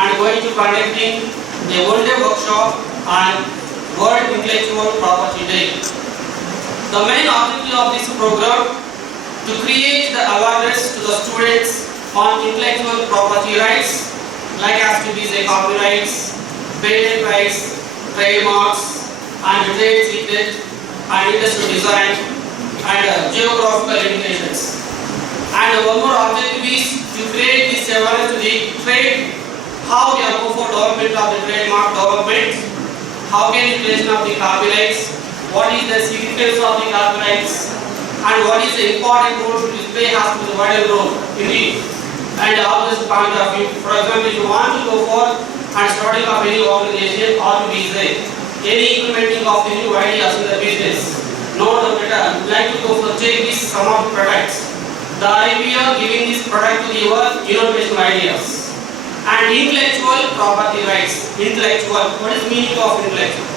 and going to conducting a one-day workshop on World Intellectual Property Day. The main objective of this program to create the awareness to the students on intellectual property rights, like as to be say copyrights, patent rights, trademarks, and trade secret, and industrial design, and geographical indications. And one more objective is to create this awareness to the trade, how we are going for development of the trademark development, how can the creation of the copyrights, what is the significance of the copyrights, and what is the important role to display has to the vital role in it. And all this point of view, for example, if you want to go for and starting of any organization or to be say any implementing of the new ideas in the business, know the better, you like to go for take this some of the products. The idea giving this product to your innovation ideas. And intellectual property rights. Intellectual, what is the meaning of intellectual?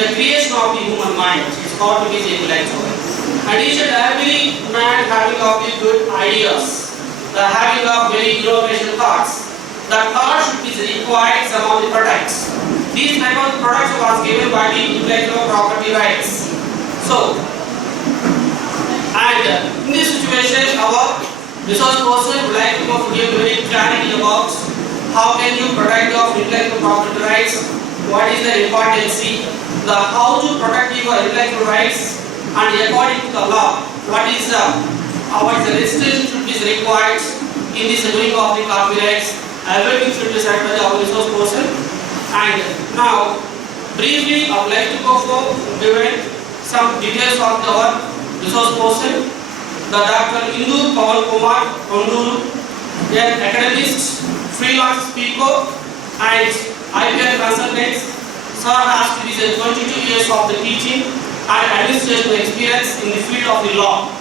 The creation of the human mind is called to be intellectual. And each and every man having of the good ideas, the having of very innovation thoughts, the thought should be required some of the products. These type of products was given by the intellectual property rights. So, and in this situation, our resource person would like to give very clarity about how can you protect your intellectual property rights, what is the importance, the how to protect your intellectual rights, and according to the law, what is the legislation should be required in this doing of the copyrights. Everything should be set by our resource person. And now, briefly, I would like to go for giving some details of our resource person. The Dr. Indu, Pavan, Kumar, Konduru, they are academists, freelance speaker, and IPL consultants. Sir has to be 22 years of the teaching and administration experience in the field of the law.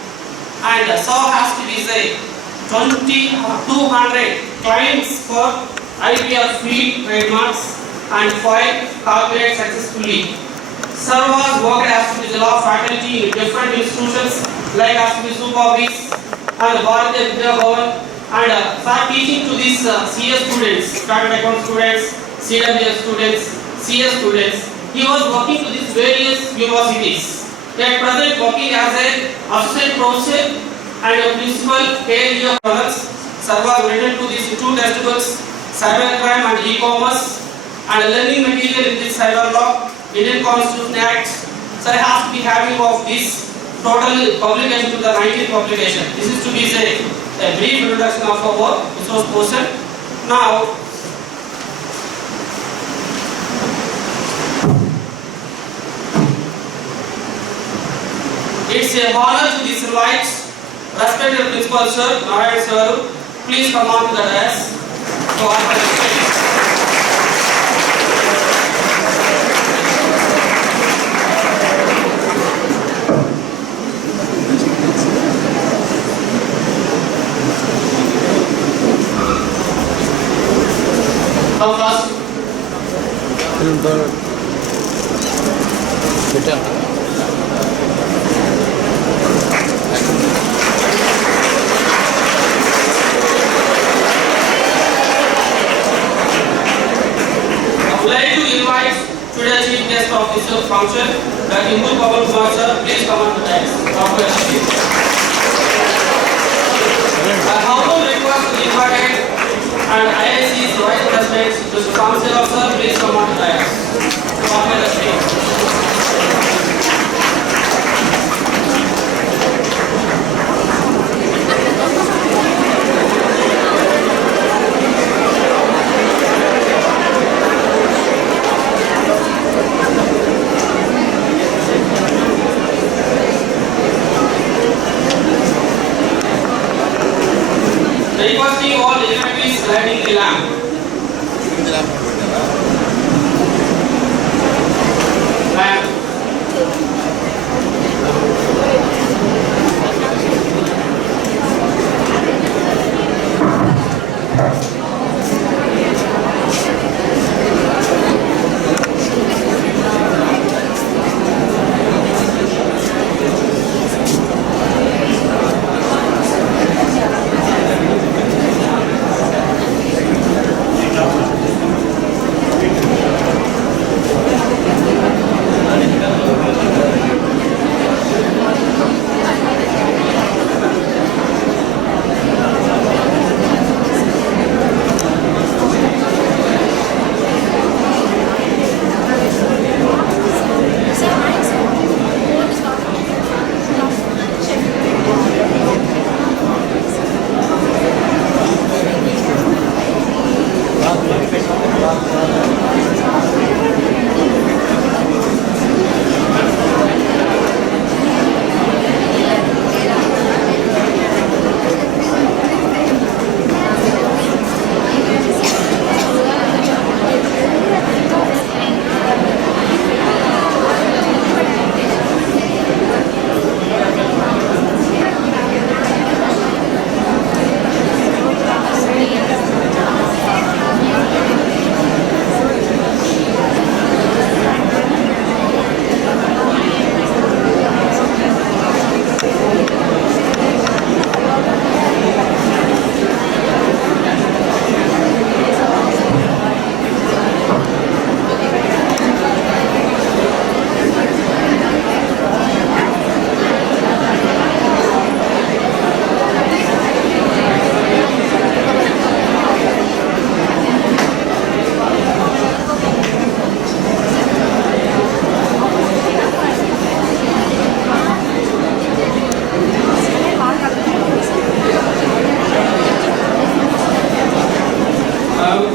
And Sir has to be 200 clients for IPL field trademarks and 5 copyright successfully. Sir was worked as the law faculty in different institutions like as the Supervis and Bharatiya Vidya Bhavan, and start teaching to these CS students, chartered account students, CWS students, CS students. He was working to these various universities. At present working as an assistant professor and a principal KLEF products. Sir was written to these 2 textbooks, cybercrime and e-commerce, and learning material in this cyber law, Indian Constitution Act. Sir has to be having of this total publication to the 19th publication. This is to be said a brief introduction of our resource person. Now, it's a honor to this invite respected principal sir, Narayan sir. Please come on to the dais to offer the speech. Come first. I would like to invite today's chief guest of this function, that Indu Pavan Kumar sir, please come on to the dais. I also request to invite and IIC's Vice President, Mr. Councillor sir, please come on to the dais. Offer the speech. Requesting all dignitaries lighting the lamp. Lamp.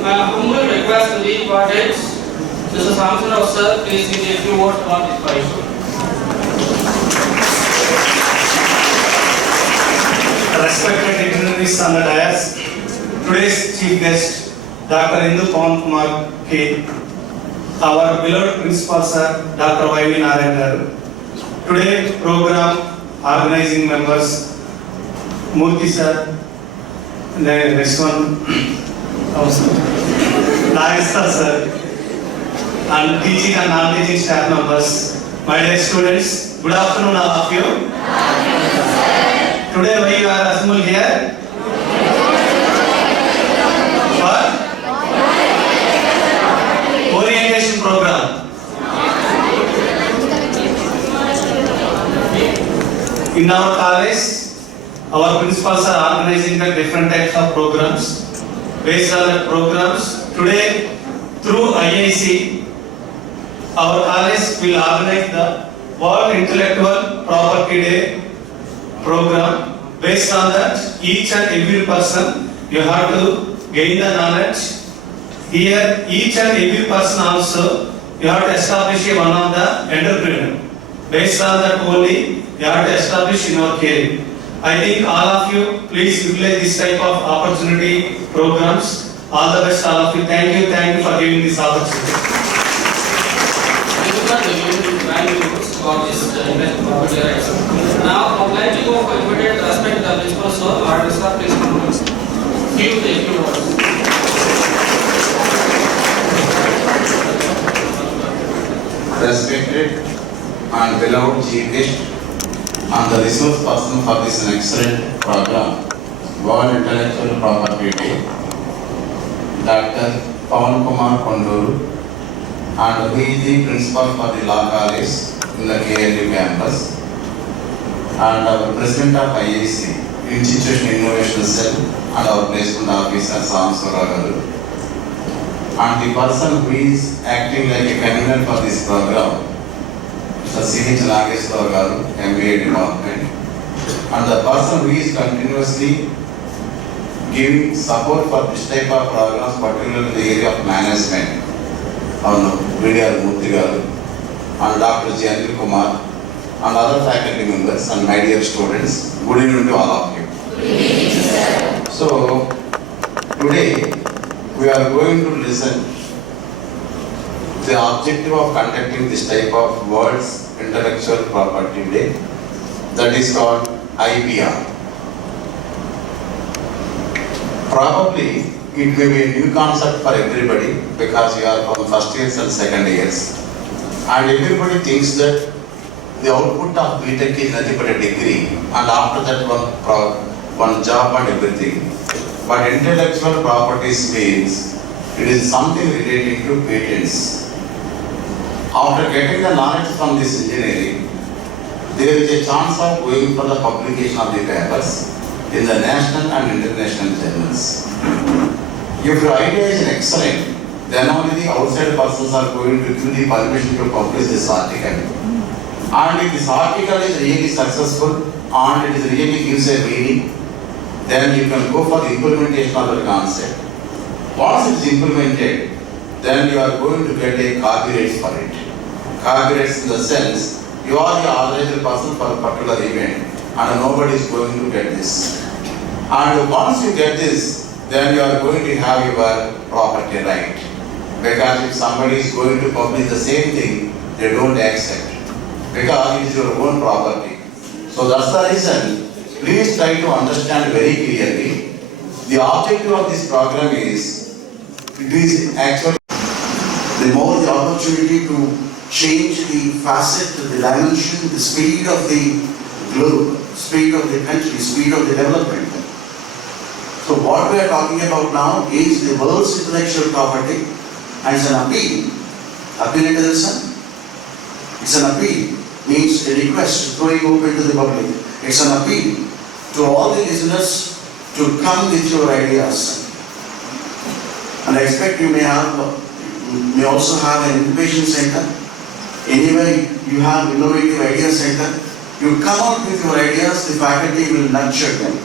my humble request to the important Mr. Samson sir, please give a few words about this parishioner. Respected dignitaries on the dais, today's chief guest, Dr. Indu Kumar K, our beloved principal sir, Dr. Y.V. Narayan. Today program organizing members, Murthy sir, the next one, Narayan sir, and teaching and non-teaching staff members, my dear students, good afternoon all of you. Today why you are assembled here? For orientation program. In our college, our principals are organizing the different types of programs. Based on the programs, today through IIC, our college will organize the World Intellectual Property Day program. Based on that, each and every person, you have to gain the knowledge. Here, each and every person also, you have to establish one of the entrepreneur. Based on that only, you have to establish in your career. I think all of you, please utilize this type of opportunity programs. All the best, all of you. Thank you for giving this opportunity. About this investment property rights. Now, I would like to go for immediate respect the principal sir, or sir, please come on. Few words. Respected and beloved chief guest and the resource person for this excellent program, World Intellectual Property Day, Dr. Pavan Kumar Konduru, and who is the principal for the law college in the KLEF campus, and our president of IIC, Institution Innovation Cell, and our placement officer Sam Suragaru, and the person who is acting like a convener for this program, Mr. C.H. Nageswar Garu, MBA department, and the person who is continuously giving support for this type of programs, particularly in the area of management, Vidya Murthy Garu, and Dr. J. Kumar, and other faculty members, and my dear students, good evening to all of you. Good evening, sir. So, today we are going to listen the objective of conducting this type of World's Intellectual Property Day, that is called IPR. Probably it may be a new concept for everybody because you are from first years and second years, and everybody thinks that the output of BTEC is nothing but a degree, and after that one job and everything. But intellectual properties means it is something relating to patents. After getting the knowledge from this engineering, there is a chance of going for the publication of the papers in the national and international journals. If your idea is excellent, then only the outside persons are going to give the permission to publish this article. And if this article is really successful and it is really gives a meaning, then you can go for the implementation of the concept. Once it is implemented, then you are going to get a copyright for it. Copyrights in the sense, you are the authorized person for a particular event and nobody is going to get this. And once you get this, then you are going to have your property right. Because if somebody is going to publish the same thing, they don't accept. Because it is your own property. So that's the reason, please try to understand very clearly. The objective of this program is, it is actually the more the opportunity to change the facet, the dimension, the speed of the globe, speed of the country, speed of the development. So what we are talking about now is the world's intellectual property, and it's an appeal. Appeal to the sun. It's an appeal, means a request throwing open to the public. It's an appeal to all the listeners to come with your ideas. And I expect you may also have an incubation center. Anywhere you have innovative idea center, you come out with your ideas, the faculty will nurture them.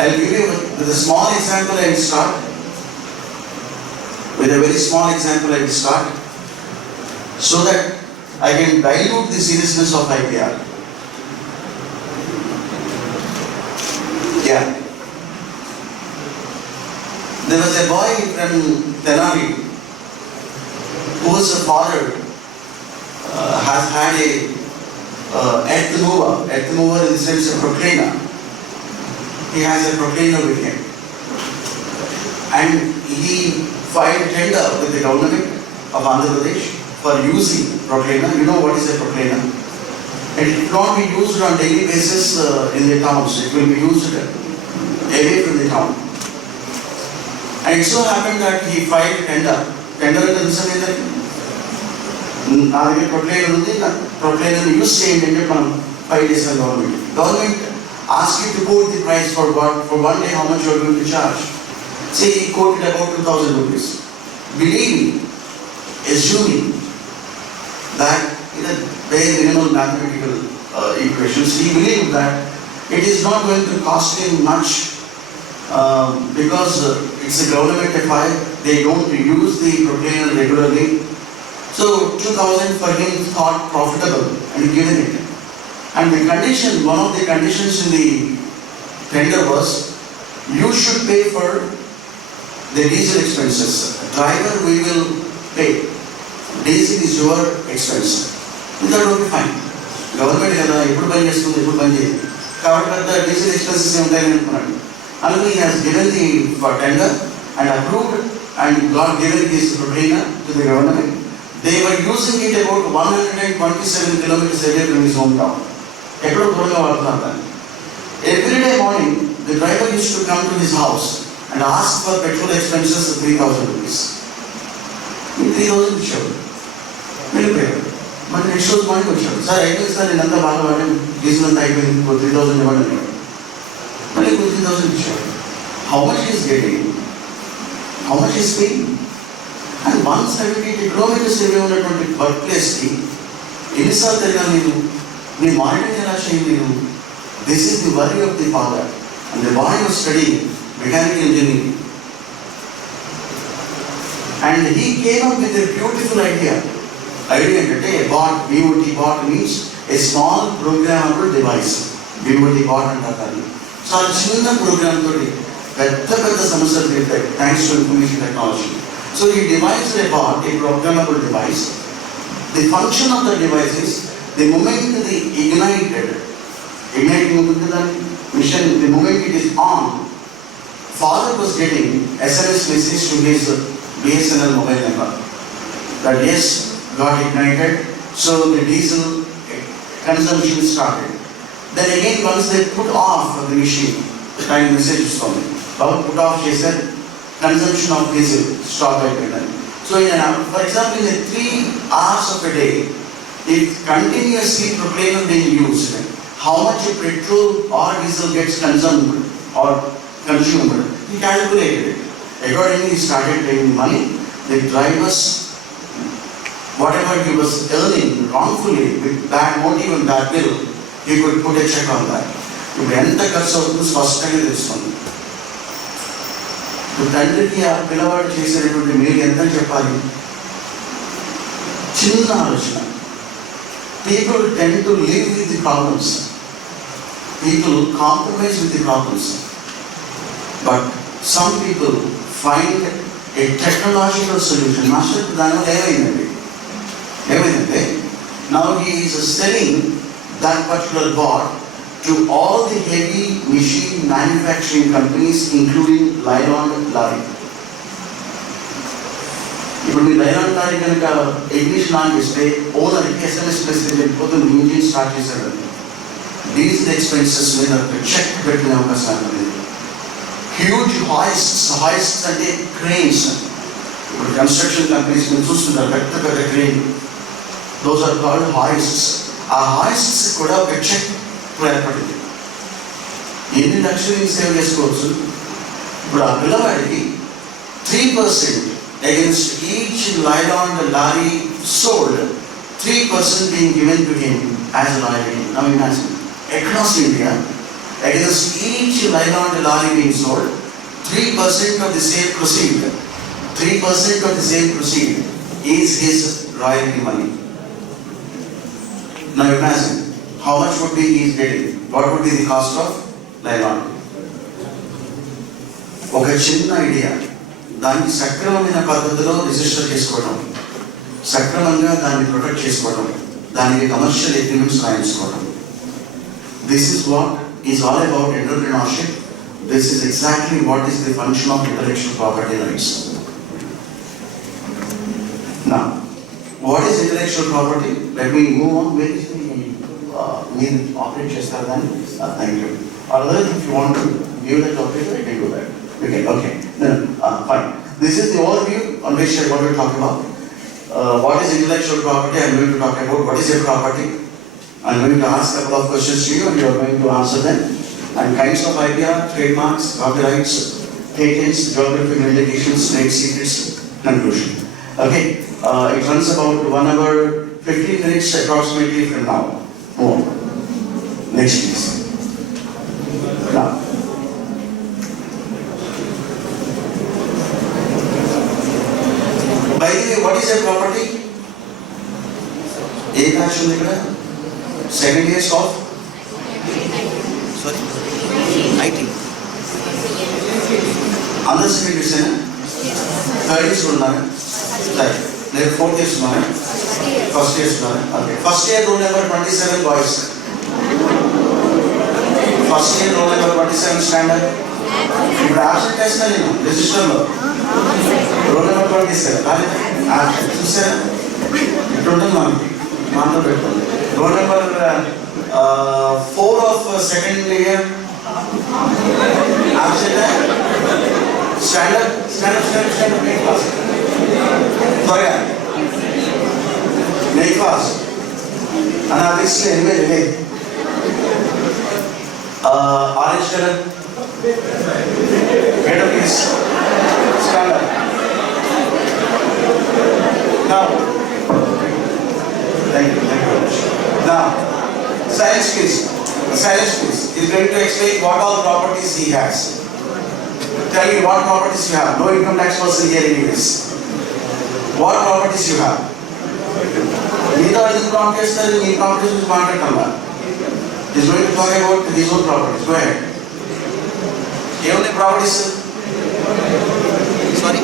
I'll give you with a small example and start. With a very small example I will start, so that I can dilute the seriousness of IPR. Yeah. There was a boy from Tenali whose father has had a earth mover in the sense of proclaimer. He has a proclaimer with him. And he filed tender with the government of Andhra Pradesh for using proclaimer. You know what is a proclaimer? And it will not be used on daily basis in the towns. It will be used away from the town. And it so happened that he filed tender. Tender in the sense that proclaimer use చేయండి మనం 5 days of government. Government asked you to quote the price for what? For 1 day, how much you are going to charge? Say he quoted about 2,000 rupees. Believe, assuming that in a very minimal mathematical equations, he believed that it is not going to cost him much because it's a government affair. They don't use the proclaimer regularly. So 2,000 for him thought profitable and given it. And the condition, one of the conditions in the tender was, you should pay for the diesel expenses. Driver we will pay. Diesel is your expense. That will be fine. Government diesel expenses and he has given the tender and approved and got given his proclaimer to the government. They were using it about 127 kilometers away from his hometown. Every day morning, the driver used to come to his house and ask for petrol expenses of 3,000 rupees. 3,000 showed. But it shows money to show. Sir, I think in another Bhagavatam, diesel and type in 3,000 but 3,000 showed. How much he is getting? How much he is paying? And 170 kilometers away on the workplace, this is the worry of the father. And the boy was studying mechanical engineering. And he came up with a beautiful idea. BOT means a small programmable device. BOT and so a small program thanks to information technology. So he devised a BOT, a programmable device. The function of the device is, the moment the igniting mission, the moment it is on, father was getting SMS message to his BSNL mobile number that yes, got ignited, so the diesel consumption started. Then again, once they put off the machine, kind messages from it. Put off, she said, consumption of diesel stop again. So, for example, in 3 hours of a day, if continuously proclaimer being used, how much petrol or diesel gets consumed or consumed, he calculated it. Accordingly, he started paying money. The drivers, whatever he was earning wrongfully with bad motive and bad bill, he could put a check on that. తండ్రికి ఆ పిల్లవాడు చేసినటువంటి మేలు ఎంత చెప్పాలి? చిన్న ఆలోచన. People tend to live with the problems. People compromise with the problems. But some people find a technological solution. Master దానివల్ల ఏమైందంటే now he is selling that particular board to all the heavy machine manufacturing companies, including nylon lorry. ఇప్పుడు మీ nylon lorry కనుక ignition on చేస్తే ఓనర్కి SMS message వెళ్ళిపోతుంది, engine start చేశాడు. Diesel expenses మీద check పెట్టిన అవకాశం లేదు. హ్యూజ్ హాయిస్ట్స్ అంటే క్రెయిన్స్. ఇప్పుడు కన్స్ట్రక్షన్ కంపెనీస్ మీరు చూస్తుంటారు, పెద్ద పెద్ద క్రెయిన్, దోస్ ఆర్ కాల్డ్ హాయిస్ట్స్. ఆ హాయిస్ట్స్ కూడా ఒక చెక్ ఏర్పడింది. ఎన్ని లక్షలు సేవ్ చేసుకోవచ్చు? ఇప్పుడు ఆ పిల్లవాడికి 3% against each nylon lorry sold, 3% being given to him as a liability. Now imagine, across India, against each nylon lorry being sold, 3% of the sale proceed. 3% of the sale proceed is his royalty money. Now imagine, how much would be he is getting? What would be the cost of nylon? ఒక చిన్న idea, దాన్ని సక్రమమైన పద్ధతిలో register చేసుకోవడం, సక్రమంగా దాన్ని protect చేసుకోవడం, దానికి కమర్షియల్ అగ్రిమెంట్స్ రాయించుకోవడం. This is what is all about entrepreneurship. This is exactly what is the function of intellectual property rights. Now, what is intellectual property? Let me move on. Where is the mean operate chester then? Thank you. Or other, if you want to give that operator, I can do that. Okay. Then, fine. This is the overview on which I want to talk about. What is intellectual property? I am going to talk about what is a property. I am going to ask a couple of questions to you and you are going to answer them. And kinds of IPR, trademarks, copyrights, patents, geographical indications, trade secrets, conclusion. Okay. It runs about 1 hour, 15 minutes approximately from now. More. Next please. Now. By the way, what is a property? A action here. 7 years of? Sorry? IT. Other second years, 3rd years unnara? Right. There 4th years unnara? First years unnara? Okay. First year roll number 27 boys. First year roll number 27 standard. ఇప్పుడు absent చేస్తా నేను రిజిస్టర్లో roll number 27 absent చూసారా ఇట్లా ఉంటుంది మనతో పెట్టుకోండి. Roll number 4 of second year absent standard make fast త్వరగా మేక్ ఫాస్ట్ అని ఆ లిస్ట్ ఎనిమిది లేదు. Orange colour get up please. Stand up. Now. Thank you very much. Now, silence please. Silence please. He is going to explain what all properties he has. Tell me what properties you have. No income tax person here anyways. What properties you have? Neither is properties that in properties is market number. He is going to talk about his own properties. Go ahead. Only properties. Sorry?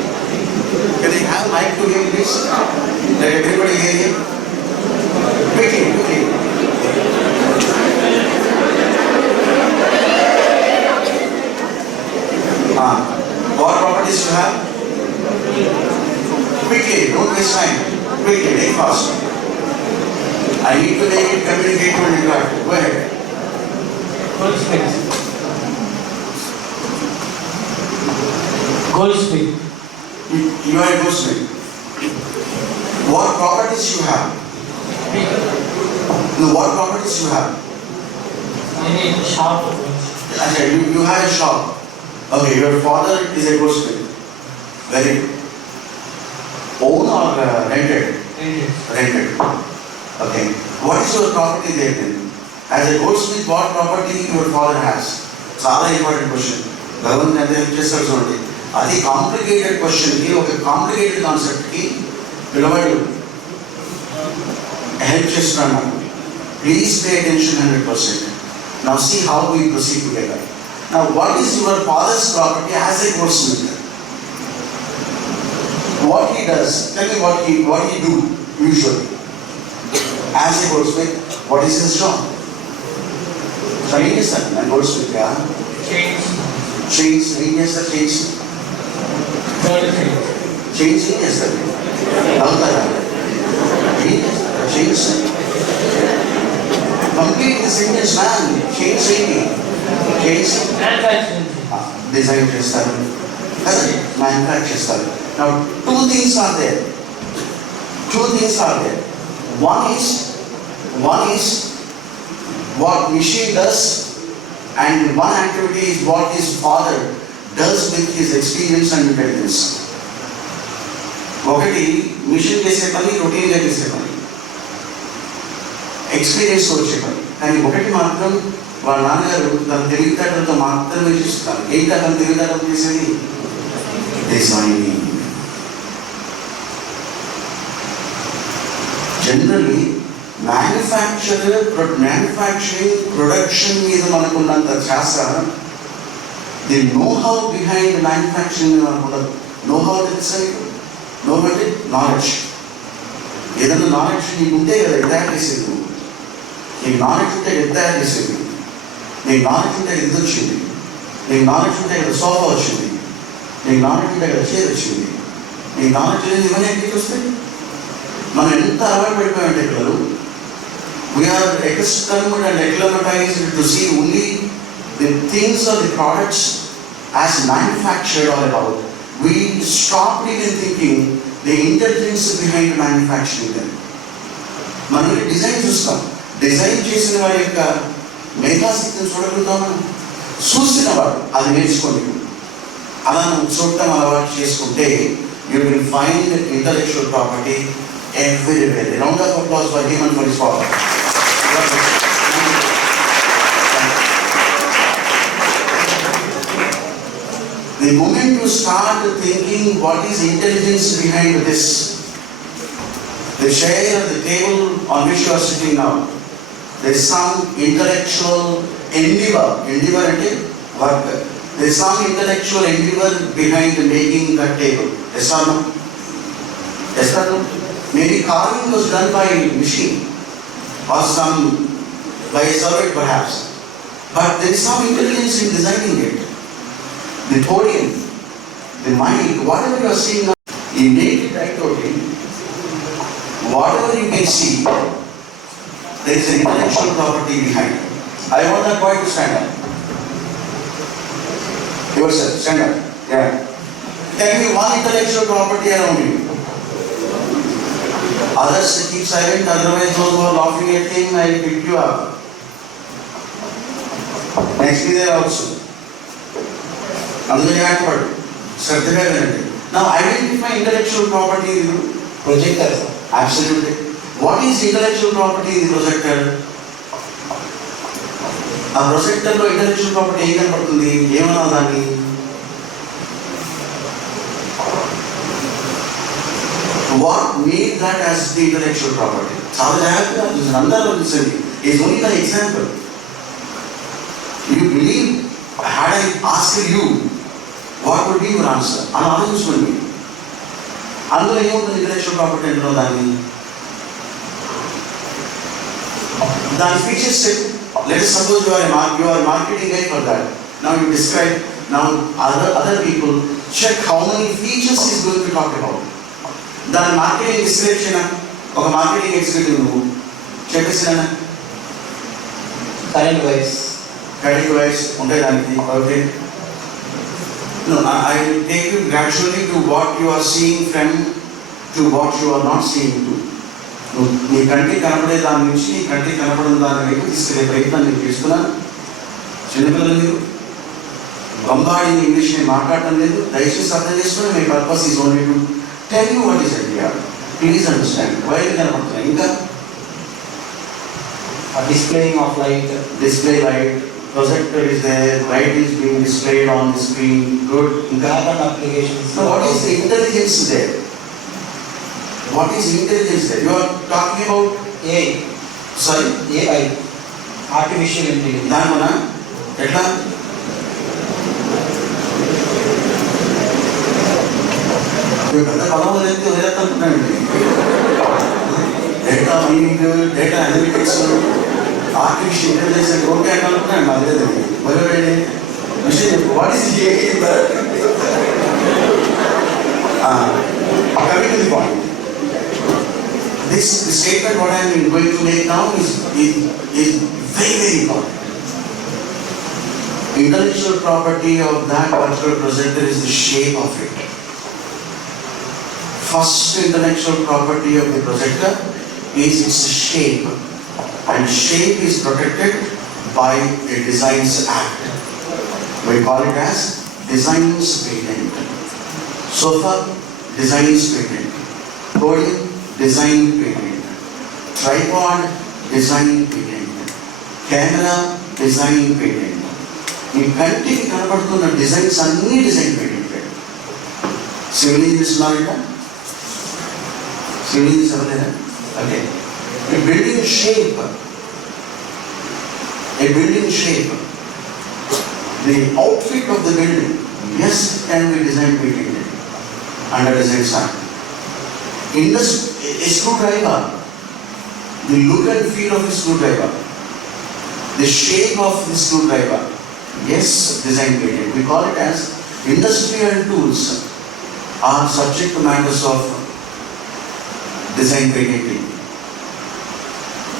Can I have mic to him please? Let everybody hear him. Quickly. What properties you have? Quickly, don't waste time. Quickly, very fast. I need to make it communicative and interactive. Go ahead. Goldsmith. You are a goldsmith. What properties you have? No, what properties you have? I need a shop. Okay, you have a shop. Okay, your father is a goldsmith. Very good. Own or rented? Rented. Okay. What is your property there then? As a goldsmith, what property your father has? చాలా important question. భగవంతుని ఎంత help చేస్తాడు చూడండి. అది complicated క్వశ్చన్కి ఒక complicated కాన్సెప్ట్కి పిల్లవాడు help చేస్తున్నాడు నాకు. Please pay attention 100%. Now see how we proceed together. Now what is your father's property as a goldsmith? What he does, tell me what he do usually. As a goldsmith, what is his job? Train is that, man, goldsmith, yeah? Chains, he is the chains. Chains, he is the chains. Complete the sentence, man. Chains, chains. Design చేస్తారు, manufacture చేస్తారు. Now, two things are there. One is what machine does, and one activity is what his father does with his experience and intelligence. ఒకటి machine చేసే పని, రొటీన్గా చేసే పని, experience వచ్చే పని. కానీ ఒకటి మాత్రం వాళ్ళ నాన్నగారు తన తెలివితేటలతో మాత్రమే చేస్తారు. ఏంటి తన తెలివితేటలు చేసేది? డిజైనింగ్. Generally, manufacturing, production మీద మనకున్నంత ధ్యాస, the know-how behind the manufacturing మనకున్నది. Know-how తెలుసా మీకు? Know అంటే knowledge. ఏదైనా నాలెడ్జ్ నీకు ఉంటే కదా తయారు చేసేది. నువ్వు నీకు నాలెడ్జ్ ఉంటే కదా తయారు చేసేది. నీకు నాలెడ్జ్ ఉంటే ఇది వచ్చింది. నీకు నాలెడ్జ్ ఉంటే కదా సోఫా వచ్చింది. నీకు నాలెడ్జ్ ఉంటే కదా చైర్ వచ్చింది. నీకు నాలెడ్జ్ లేదు ఇవన్నీ ఎక్కడికి వస్తాయి? మనం ఎంత అలవాటు పడిపోయామంటే పిల్లలు, we are accustomed and acclimatized to see only the things or the products as manufactured or about. We stopped even thinking the intelligence behind manufacturing them. మనం డిజైన్ చూస్తాం, డిజైన్ చేసిన వారి యొక్క మేధాశక్తిని చూడగలుగుతాం. చూసిన వాడు అది నేర్చుకోండి. అలా నువ్వు చూడటం అలవాటు చేసుకుంటే you will find intellectual property everywhere. A round of applause for him and for his father. The moment you start thinking what is intelligence behind this, the chair or the table on which you are sitting now, there is some intellectual endeavor అంటే work. There is some intellectual endeavor behind making that table. Yes or no? Yes or no? Maybe carving was done by machine or by a servant perhaps. But there is some intelligence in designing it. The podium, the mind, whatever you are seeing now, you make it right out in. Whatever you can see, there is an intellectual property behind. I want that boy to stand up. Yourself, stand up. Yeah. Tell me one intellectual property around you. Others keep silent, otherwise those who are laughing at him, I will pick you up. Next be there also. అందులో ఏర్పడు శ్రద్ధగా వినండి. Now identify intellectual property in the projector. Absolutely. What is intellectual property in the projector? ఆ ప్రొజెక్టర్లో intellectual property ఏం కనపడుతుంది? ఏమన్నా దాన్ని what made that as the intellectual property? చాలా జాగ్రత్తగా చూసి అందరూ చూసండి. is only an example. You believe, had I asked you, what would be your answer? అని ఆలోచించుకోండి. అందులో ఏముంటుంది ఇంటలెక్చువల్ ప్రాపర్టీ అంటే దాని features. Let us suppose you are a marketing guy for that. Now you describe, now other people check how many features he is going to talk about. దాని marketing description ఒక marketing executive నువ్వు చెప్పేసిన current vice ఉంటాయి దానికి. Okay, no, I will take you gradually to what you are seeing from to what you are not seeing to. నీ కంటికి కనపడే దాని నుంచి నీ కంటికి కనపడిన దాని వైపు తీసుకెళ్లే ప్రయత్నం నేను చేస్తున్నాను. చిన్నపిల్లలు మీరు బొంబాడి ఇంగ్లీష్ నేను మాట్లాడటం లేదు, దయచేసి అర్థం చేసుకుని my purpose is only to tell you what is idea. Please understand. Wire కనపడుతున్నాయి ఇంకా displaying of light, display light, projector is there, light is being displayed on the screen. Good. backend applications. So what is the intelligence there? What is intelligence there? You are talking about AI. Sorry? AI, artificial intelligence. దానివల్ల ఎట్లా పెద్ద పదవులు అయితే వేరేటంటున్నాయండి. Data mining, data analytics, artificial intelligence అంటే okay అంటే అనుకున్నాను. నాకు లేదండి మరి విషయం చెప్పు. What is coming to the point. This statement what I am going to make now is very, very important. Intellectual property of that particular projector is the shape of it. First intellectual property of the projector is its shape, and shape is protected by a Designs Act. We call it as Designs Patent. Sofa, Designs Patent. Podium, Design Patent. Tripod, Design Patent. Camera, Design Patent. ఈ కంటికి కనబడుతున్న designs అన్ని design patent. Civil engineers ఉన్నారంట, civil engineers ఎవరైనా Okay? A building shape. A building shape. The outfit of the building, yes, can be designed patented under design side. A screwdriver, the look and feel of a screwdriver, the shape of the screwdriver, yes, design patent. We call it as industrial tools are subject to matters of design patenting.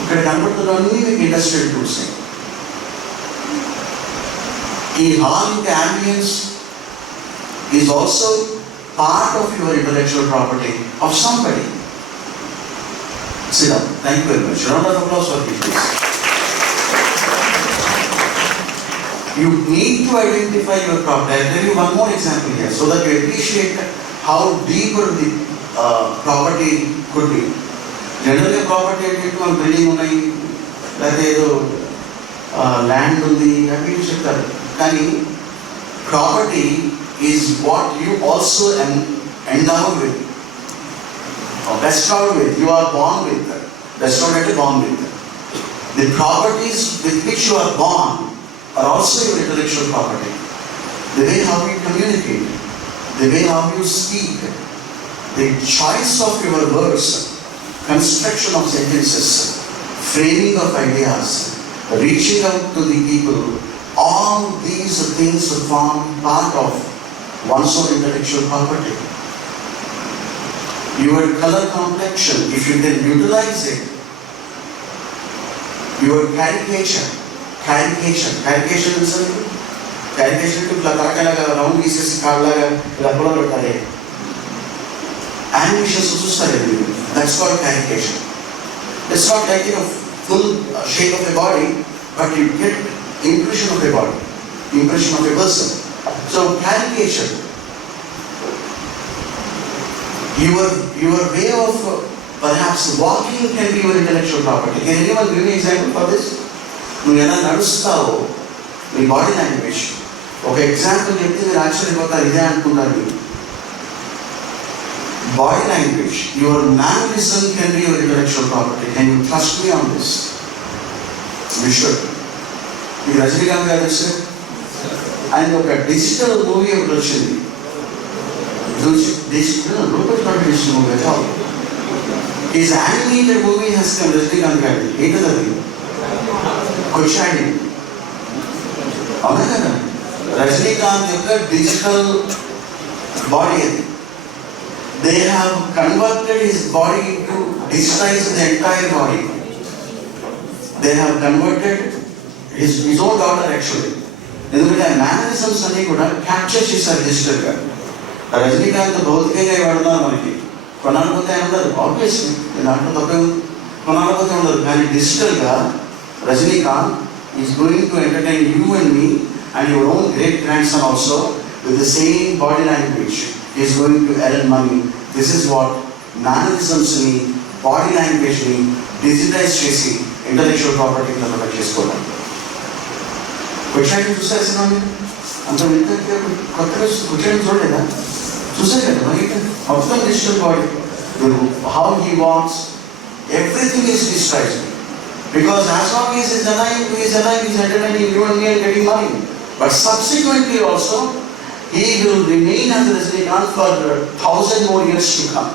ఇక్కడ కనబడుతున్నవన్నీ మీకు industrial tools. ఈ hall యొక్క ambience is also part of your intellectual property of somebody. Sit down. Thank you very much. Round of applause for this. You need to identify your property. I'll tell you one more example here so that you appreciate how deeper the property could be. Generally, property అంటే మనం building ఉన్నాయి లేదా ఏదో land ఉంది అవి చెప్తారు. కానీ property is what you also endowed with, or bestowed with. You are born with that. Bestowed and born with that. The properties with which you are born are also your intellectual property. The way how you communicate, the way how you speak, the choice of your words, construction of sentences, framing of ideas, reaching out to the people, all these things form part of one's own intellectual property. Your color complexion, if you can utilize it, your caricature is something. Caricature to tarakalaka round pieces kallaga rabbula pettare. Animation susustare. That's called caricature. It's not like full shape of a body, but you get impression of a body, impression of a person. So caricature, your way of perhaps walking can be your intellectual property. Can anyone give me an example for this? నువ్వు ఎలా నడుస్తావో మీ body language ఒక example చెప్తే మీరు ఆశ్చర్యపోతారు, ఇదే అనుకుంటారు మీరు. Body language, your mannerism can be your intellectual property. Can you trust me on this? You should. మీకు రజనీకాంత్ గారు తెలుసు, ఆయన ఒక డిజిటల్ మూవీ ఒకటి వచ్చింది. డిజిటల్ మూవీ అయితే ఈజ్ యానిమేటెడ్ మూవీ హస్తం రజనీకాంత్ గారి. ఏంటది అది? కొచ్చాడి. అవునా కదా? రజనీకాంత్ యొక్క డిజిటల్ బాడీ అది. They have converted his body into digitized the entire body. They have converted his own daughter actually. ఎందుకంటే ఆ మేనరిజమ్స్ అన్ని కూడా క్యాప్చర్ చేశారు డిజిటల్గా. రజనీకాంత్ భౌతికంగా వాడుతున్నారు మనకి. కొనాలపోతే ఉండదు, ఆబ్వియస్లీ దాంట్లో తప్పే కొనాలపోతే ఉండదు. కానీ డిజిటల్గా Rajinikanth is going to entertain you and me and your own great grand son also with the same body language. is going to earn money. This is what mannerisms ni, body language ni digitize chesi intellectual property ki taraf chesukovam. Question chusare sinami anta vinta ke kottha question chodeda chusare kada mari మొత్తం digital body, how he walks, everything is digitized. Because as long as he is alive, he is entertaining you and me and getting money. But subsequently also he will remain as a Rajinikanth for 1,000 more years to come,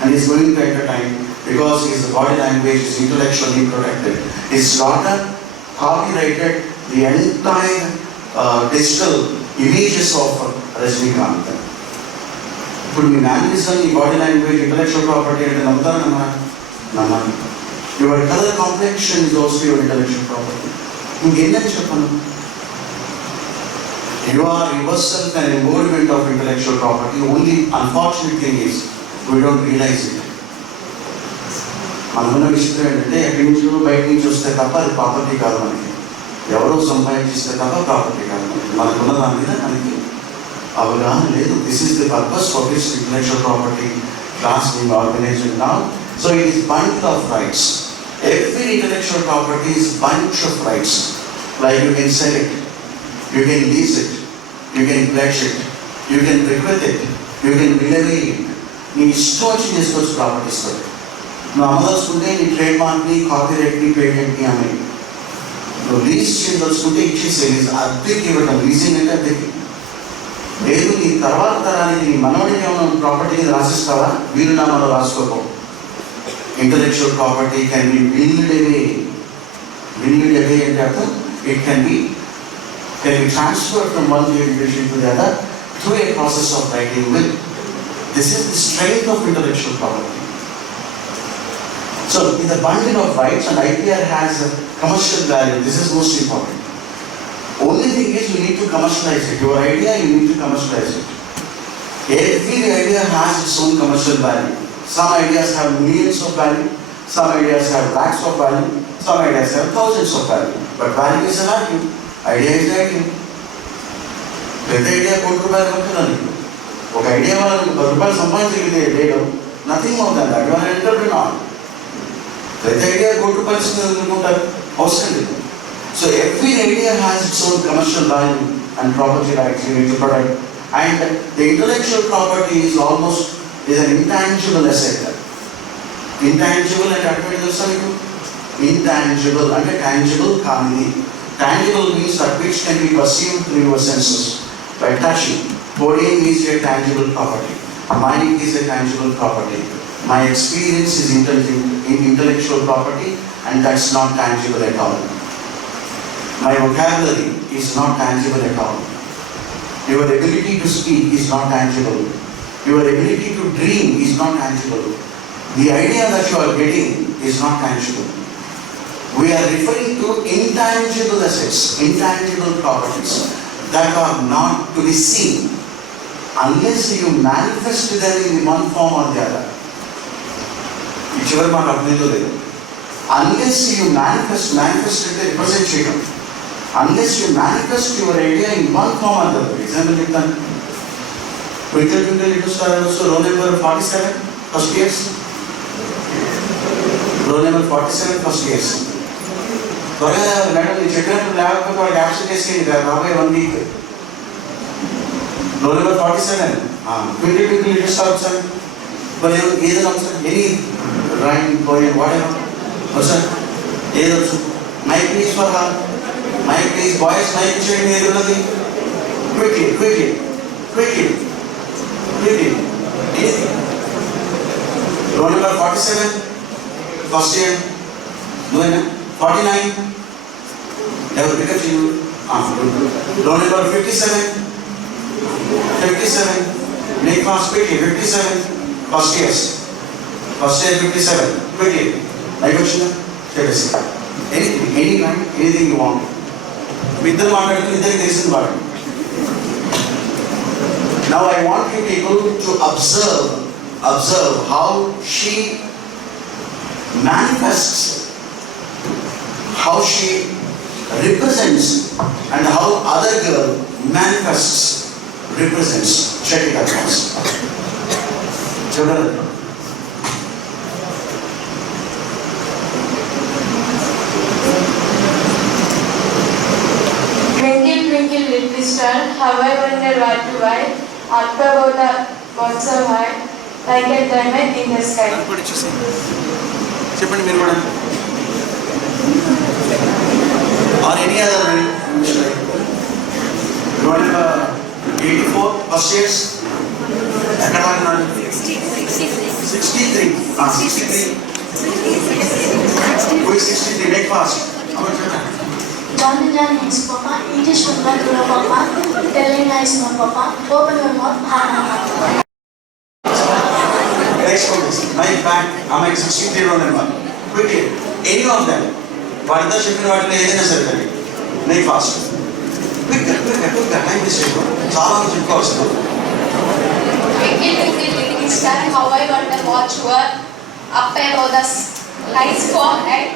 and he is going to entertain because his body language is intellectually protected. His daughter copyrighted the entire digital images of Rajinikanth. ఇప్పుడు మీ mannerism, మీ body language intellectual property అంటే నమ్ముతారా నమ్మని? Your colour complexion is also your intellectual property. ఇంకేంటని చెప్పను? You are yourself an embodiment of intellectual property. Only unfortunate thing is we don't realize it. మనకున్న విషయం ఏంటంటే ఎక్కడి నుంచి బయట నుంచి వస్తే తప్ప అది ప్రాపర్టీ కాదు మనకి. ఎవరో సంపాదించిస్తే తప్ప ప్రాపర్టీ కాదు మనకి. మనకున్న దాని మీద మనకి అవగాహన లేదు. This is the purpose for which intellectual property class being organised now. So it is bunch of rights. Every intellectual property is bunch of rights. Like you can sell it, you can lease it, you can pledge it, you can bequeath it, you can relevy it. నీ ఇష్టం వచ్చి చేసుకోవచ్చు properties. నువ్వు అమ్మదలుచుకుంటే నీ trade మార్క్ని, copy రైట్ని, పేటెంట్ని అమ్మాయి. నువ్వు lease చేయదలుచుకుంటే ఇచ్చేసే lease, అద్దెకి ఇవ్వటం. లీజింగ్ అంటే అద్దెకి. లేదు నీ తర్వాత తరానికి నీ మనవడికి ఏమైనా ప్రాపర్టీని రాసిస్తావా, వీలునామాలో రాసుకోపో. Intellectual property can be willed away. Willed away అంటే అర్థం it can be transferred from one generation to the other through a process of writing will. This is the strength of intellectual property. So, in the bundle of rights, and IPR has a commercial value. This is most important. Only thing is you need to commercialize it. Your idea, you need to commercialize it. Every idea has its own commercial value. Some ideas have millions of value. Some ideas have lakhs of value. Some ideas have thousands of value. But value is a value. Idea is idea. పెద్ద idea ₹1 పడుతుందని ఒక idea వాళ్ళకి ₹10 సంపాదించగలిగితే డేలో nothing more than that. You are entrepreneur. పెద్ద idea ₹1 అనుకుంటారు, అవసరం లేదు. So every idea has its own commercial value and property rights you need to protect. And the intellectual property is almost is an intangible asset. Intangible అంటే అర్థం ఏంటి తెలుసా మీకు? Intangible అంటే టాంజిబుల్ కానిది. Tangible means that which can be perceived through your senses by touching. Podium is a tangible property. Mind is a tangible property. My experience is intellectual property, and that's not tangible at all. My vocabulary is not tangible at all. Your ability to speak is not tangible. Your ability to dream is not tangible. The idea that you are getting is not tangible. We are referring to intangible assets, intangible properties that are not to be seen unless you manifest them in one form or the other. Unless you manifest అంటే represent చేయడం. Unless you manifest your idea in one form or the other. Example చెప్తాను. Twinkle roll number 47 first years. Roll number 47 first years. త్వరగా madam నేను చెప్పినట్టు లేకపోతే వాళ్ళకి action చేసి రాబోయే 1 week. Roll number 47 twinkle little star sir. మరి ఏదైనా sir any rhyme poem what sir ఏదో mike please for her, mike please boys mike చేయండి. ఏది ఉన్నది quickly roll number 47 first year నువ్వేనా 49 never pick up you. Roll number 57 make fast quickly. 57 first year 57 quickly. Like question anything you want. With the market there is in market. Now I want you people to observe how she manifests, how she represents, and how other girl manifests, represents. Check it out once. Children. Twinkle, twinkle, little star, how I wonder what to why, up above the gods so high, like a diamond in the sky. చెప్పండి మీరు కూడా. Or any other roll number 84 first years. ఎక్కడ వాడినారు? 63 who is 63? Make fast. Johnny is Papa, it is from the Papa, Telling is no Papa, open your mouth, Next one is Mike back. I'm at 63 roll number. Quickly, any of them. వాటితో చెప్పిన వాటిలో ఏదైనా సరే make fast quick time waste చేయకూడదు. చాలా చెప్పుకోవచ్చు. How I wonder what you are up above the skies for, right?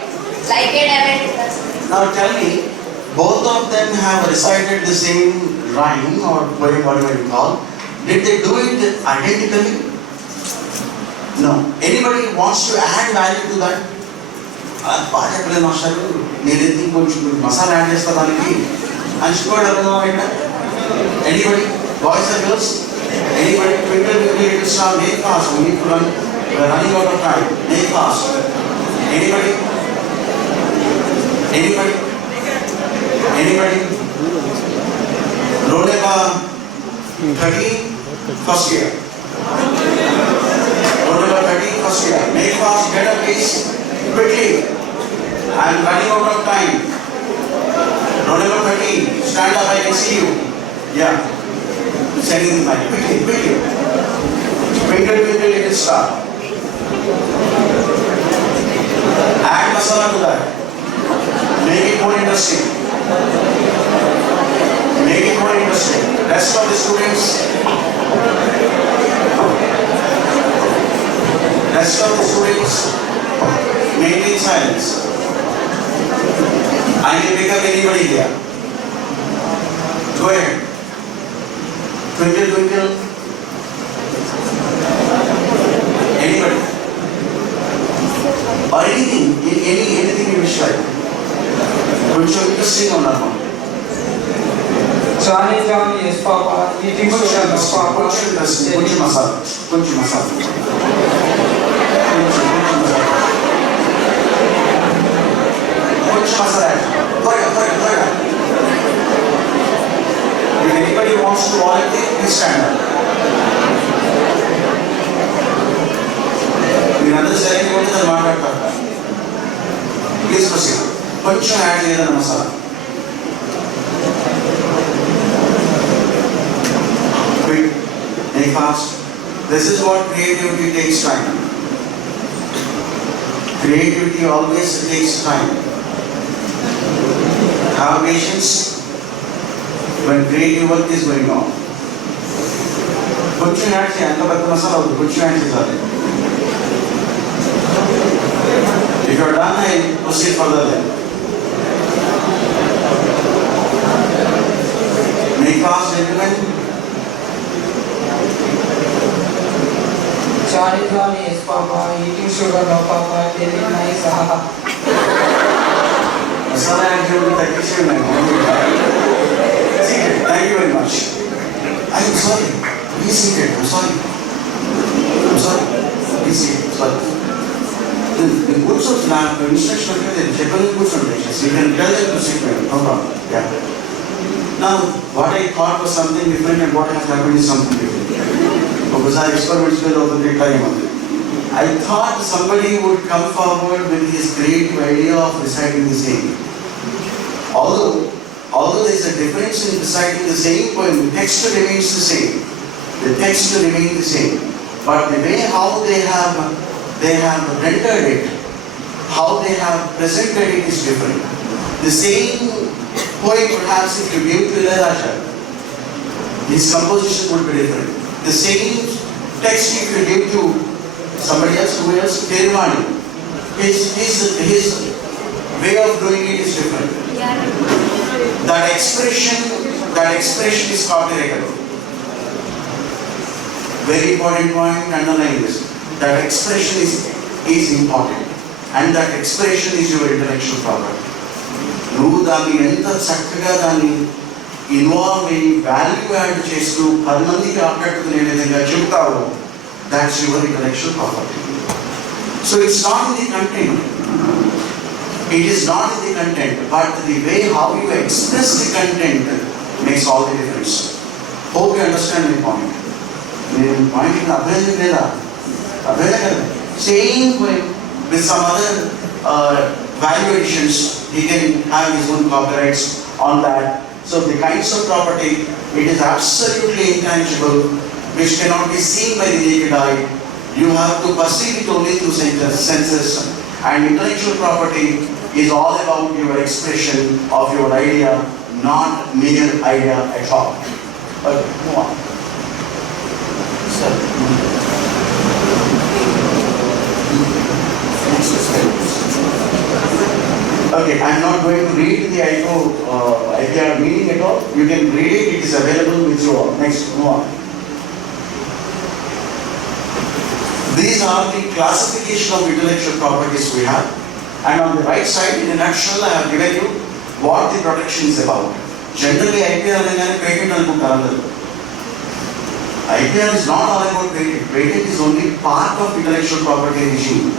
Like a diamond. Now tell me, both of them have recited the same rhyme or whatever you call. Did they do it identically? No. Anybody wants to add value to that? బాగా చెప్పలేదు master, నేనైతే కొంచెం masala add చేస్తా దానికి అంచుకోవడం. Anybody boys and girls, anybody twinkle little star make fast. We need to run are running out of time. Make fast. Anybody? Anybody? Anybody? Roll number 13, first year. Roll number 13, first year. Make fast, get up please. Quickly. I am running out of time. Roll number 13, stand up, I can see you. Yeah. Sending the mic. Quickly, quickly. Twinkle, twinkle, little star. Add masala to that. Make it more interesting. Make it more interesting. Rest of the students. Rest of the students. Maintain silence. I may pick up anybody here. Go ahead. Twinkle, twinkle. Anybody? Or anything, anything you wish like. Which are interesting on that one. Johnny, Johnny, yes, Papa. Eating sugar, no, Papa. Kunchi masala. Kunchi masala. Kunchi masala. Hurry up. If anybody wants to volunteer, please stand up. Another ceremony is not please proceed. Koncham add cheyadana masala. Quick, make fast. This is what creativity takes time. Creativity always takes time. Have patience when creative work is going on. Koncham add cheyadana masala. Koncham add cheyadana. If you are done, I proceed further then. Make fast, gentlemen. Johnny, Johnny, yes, Papa. Eating sugar, no, Papa. Very nice, haha. Masala and you will take it. Thank you very much. I am sorry. Be seated. I'm sorry. Be seated. Sorry. The goods of lab, the instructional method, Japanese goods foundations, you can tell them to sit there, no problem. Yeah. Now, what I thought was something different and what has happened is something different. Because our experiments will over the time on it. I thought somebody would come forward with his creative idea of reciting the same. Although there is a difference in reciting the same poem, the text remains the same. The text remains the same. But the way how they have rendered it, how they have presented it is different. The same poem perhaps if you give to Ilayaraja, his composition would be different. The same text if you give to somebody else, who else, Tirumala, his way of doing it is different. That expression is copyrightable. Very important point, underline this. That expression is important, and that expression is your intellectual property. నువ్వు దాన్ని ఎంత చక్కగా దాన్ని involve అయ్యి value add చేస్తూ 10 మందికి ఆకట్టుకునే విధంగా చెబుతావు, that's your intellectual property. So it's not in the content. It is not in the content, but the way how you express the content makes all the difference. Hope you understand my point. నేను point అభ్యర్థి లేదా same way with some other value additions, he can have his own copyrights on that. So the kinds of property, it is absolutely intangible, which cannot be seen by the naked eye. You have to perceive it only through senses. And intellectual property is all about your expression of your idea, not mere idea at all. Okay, move on. Sir. Okay, I am not going to read the IPR meaning at all. You can read it, it is available with you all. Next, move on. These are the classification of intellectual properties we have. And on the right side, in a nutshell, I have given you what the protection is about. Generally, IPR is patent. IPR is not all about patent. Patent is only part of intellectual property regime.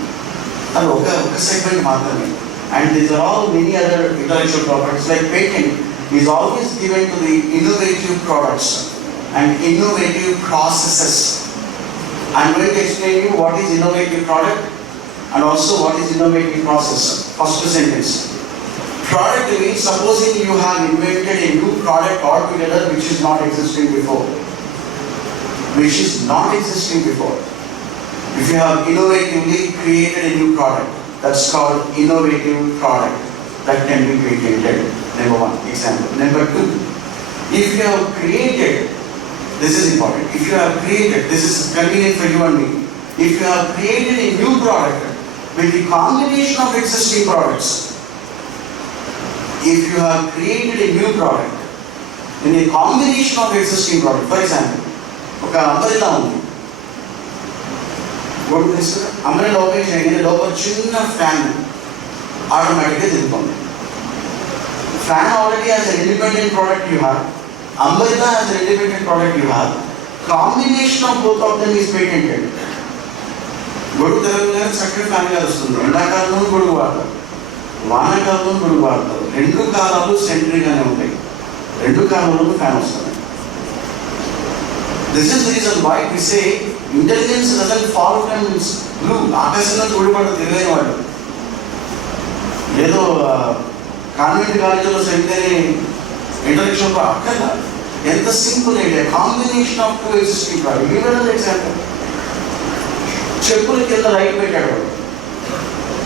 And a segment matrame. And these are all many other intellectual properties. Like patent is always given to the innovative products and innovative processes. I'm going to explain you what is innovative product and also what is innovative process. First sentence. Product means supposing you have invented a new product altogether which is not existing before. Which is not existing before. If you have innovatively created a new product, that's called innovative product. That can be patented. Number one, example. Number two, if you have created, this is important, if you have created, this is convenient for you and me, if you have created a new product with the combination of existing products, if you have created a new product in a combination of existing products, for example, ఒక umbrella ఉంది గొడుగు తీసుకుని umbrella open చేయగానే లోపల చిన్న fan ఆటోమేటిక్గా తిరుగుతుంది. Fan already as an independent product you have, umbrella as an independent product you have, combination of both of them is patented. గొడుగు తిరగగానే చక్కటి ఫ్యాన్ గా వస్తుంది. ఎండాకాలంలో గొడుగు వాడతారు, వానాకాలంలో గొడుగు వాడతారు. రెండు కాలాలు సెంట్రీగానే ఉంటాయి, రెండు కాలంలో ఫ్యాన్ వస్తుంది. This is the reason why we say intelligence doesn't fall from blue. ఆకాశంలో చూడబడ్డ తెలివైన వాడు ఏదో కాన్వెంట్ కాలేజీలో చదివితేనే ఇంటలెక్చువల్ అక్కర్లా. ఎంత simple idea, combination of two existing product. Give example. చెప్పుల కింద లైట్ పెట్టాడు వాడు,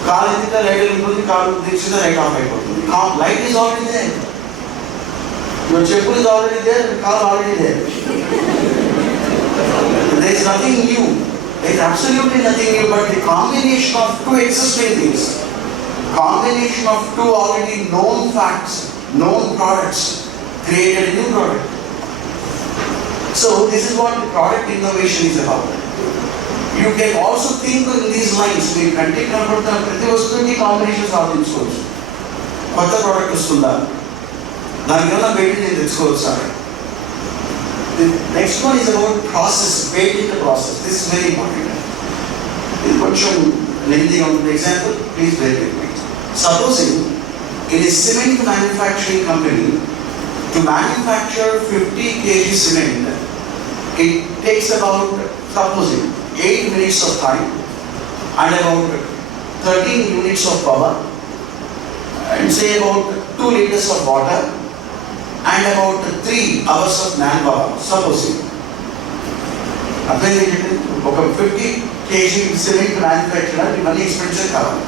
కాలు ఎత్తితే లైట్ వెళ్ళిపోతుంది, కాలు తెచ్చితే లైట్ ఆఫ్ అయిపోతుంది. Light is already there, your చెప్పుల్ ఈజ్ ఆల్రెడీ దేర్, కాలు already there. There is nothing new. There is absolutely nothing new, but the combination of two existing things, combination of two already known facts, known products, created a new product. So this is what the product innovation is about. You can also think in these lines. We can take about the ప్రతి వస్తువుకి combination సాధించుకోవచ్చు. కొత్త product వస్తుందా, దానికన్నా patent నేను తెచ్చుకోవచ్చు sir. The next one is about process, patent the process. This is very important. This is కొంచెం lengthy on the example. Please bear with me. Supposing in a cement manufacturing company, to manufacture 50 kg cement, it takes about, supposing, 8 minutes of time and about 13 units of power and say about 2 liters of water and about 3 hours of manpower. Supposing ఒక 50 kg cement manufacture ఇవన్నీ expensive కావాలి.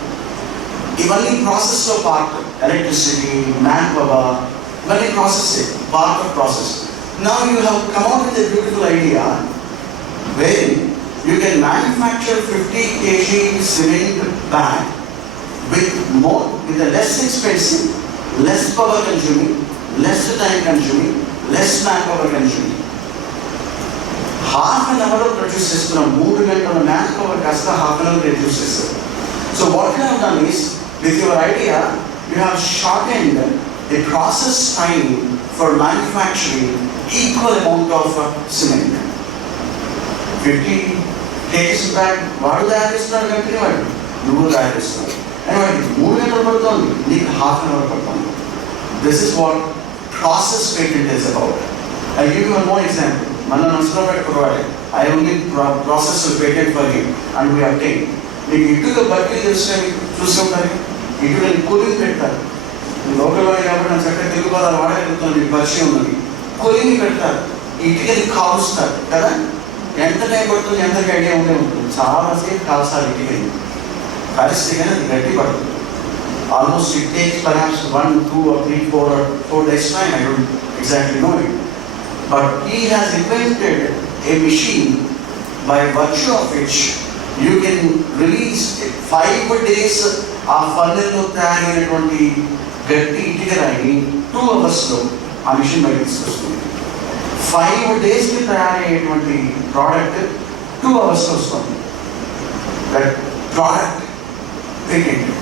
ఇవన్నీ ప్రాసెస్లో part, electricity, man power, ఇవన్నీ process, part of process. Now you have come out with a beautiful idea where you can manufacture 50 kg cement bag with a less expensive, less power consuming, less time consuming, less manpower consuming. Half an hour produce చేస్తున్నాం, 3 గంటల man power కాస్త half an hour reduce చేస్తారు. So what you have done is, with your idea, you have shortened the process time for manufacturing equal amount of cement. 50 kg bag వాడు తయారు చేస్తున్నాడు, company వాడు, నువ్వు తయారు చేస్తున్నావు. అండ్ వాడికి 3 గంటలు పడుతుంది, నీకు half an hour పడుతుంది. This is what process patent is about. I'll give you one more example. Manna Nasrabad provided, I only process a patent for him and we obtained. మీకు ఇటుక బట్టి తెలుసుకొని చూస్తుంటారు, ఇటుకని కూలింగ్ పెడతారు. లోకల్లో కాబట్టి నా చక్కగా తెలుగు పదాలు వాడగలుగుతాను, మీకు పరిచయం ఉన్నది. కూలింగ్ పెడతారు, ఇటుకని కాలుస్తారు కదా. ఎంత టైం పడుతుంది, ఎంతకి ఐడియా ఉండే ఉంటుంది. చాలాసేపు కాల్సాలి ఇటుకని, కలిస్తే కానీ అది గట్టి పడుతుంది. Almost it takes perhaps 1, 2 or 3, 4 or 4 days time. I don't exactly know it. But he has invented a machine by virtue of which you can release 5 days of funnel తయారైనటువంటి గట్టి ఇటుకరాయి 2 hours లో ఆ మిషన్ బయట తీసుకొస్తుంది. 5 days కి తయారయ్యేటువంటి product 2 hours లో వస్తుంది. That product patented.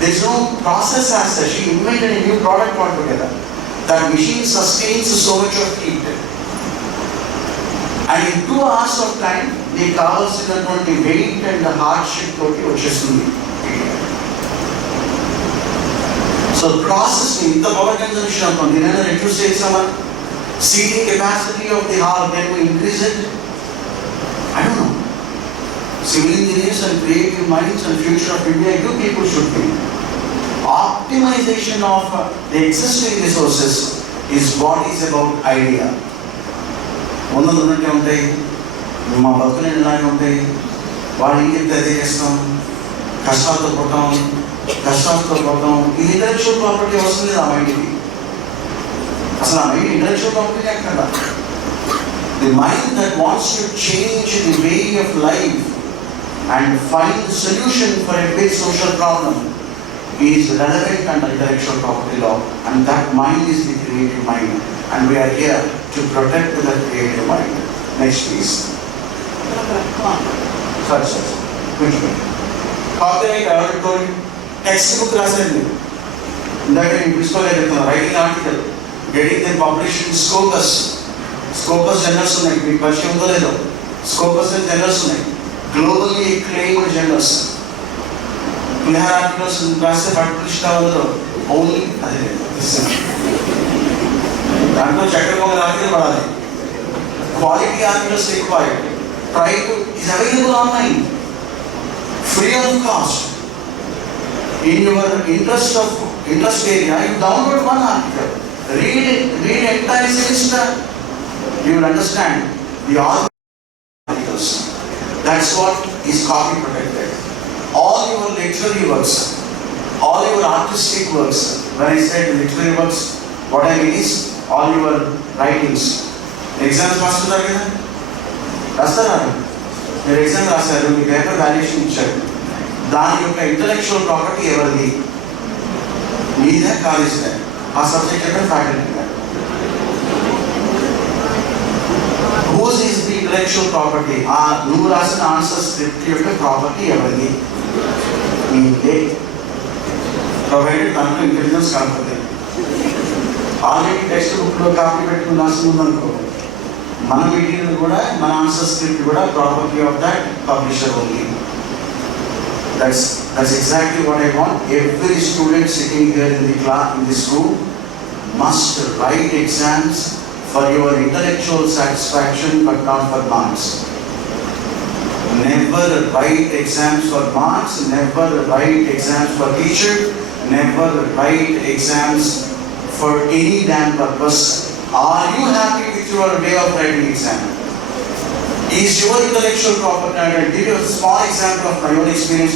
There is no process as such. She invented a new product altogether. That machine sustains so much of heat. And in 2 hours of time, నీకు కావాల్సినటువంటి wait and hardship తోటి వచ్చేస్తుంది. So process ఇంత power consumption అవుతుంది. నేను reduce చేసామా? Seating capacity of the hall, can we increase it? I don't know. Civil engineers and creative minds and future of India, you people should be. Optimization of the existing resources is what is about idea. ఉన్నది ఉన్నట్టే ఉంటాయి, మా బతుకులు ఇలాగే ఉంటాయి, వాళ్ళు ఏం చెప్తే అదే చేస్తాం, కష్టాలతో పోతాం. ఈ ఇంటలెక్చువల్ ప్రాపర్టీ వస్తుంది ఆ మైండ్కి. అసలు ఆ మైండ్ ఇంటలెక్చువల్ ప్రాపర్టీ ఎక్కడ? The mind that wants to change the way of life and find the solution for a big social problem is relevant under intellectual property law, and that mind is the creative mind, and we are here to protect that creative mind. Next please. Sorry. Copyright I already told you. Textbook రాసేయండి. ఇందాక నేను తీసుకోలేదు, writing article, getting them published in Scopus journals ఉన్నాయి, మీకు పరిచయం ఉందో లేదో. Scopus journals ఉన్నాయి, globally acclaimed journals. పులిహార articles రాస్తే పబ్లిష్ కావాలో ఓన్లీ అదే దాంట్లో చక్కెర పొంగల్ ఆర్టికల్ పడాలి. Quality articles required. Try to is available online free of cost. In your interest area, you download one article, read entire semester, you will understand the articles. That's what is copy protected. All your literary works, all your artistic works, when I said literary works, what I mean is all your writings. Exams pass అవుతారు కదా, రాస్తారా? మీరు exam రాశారు, మీ paper valuation ఇచ్చారు, దాని యొక్క intellectual property ఎవరిది? మీదే, కాలేజీదే, ఆ సబ్జెక్ట్ యొక్క faculty. Whose is the intellectual property? ఆ నువ్వు రాసిన ఆన్సర్ స్క్రిప్ట్ యొక్క ప్రాపర్టీ ఎవరిది? మీదే, ప్రొవైడెడ్ దాంట్లో ఇంటెలిజెన్స్ కాకపోతే. ఆల్రెడీ టెక్స్ట్ బుక్లో కాపీ పెట్టుకుని రాసి ఉందనుకో, మన మెటీరియల్ కూడా, మన ఆన్సర్ స్క్రిప్ట్ కూడా property of that publisher only. That's exactly what I want. Every student sitting here in the class, in this room, must write exams for your intellectual satisfaction, but not for marks. Never write exams for marks. Never write exams for teacher. Never write exams for any damn purpose. Are you happy with your way of writing exam? Is your intellectual property? I will give you a small example of my own experience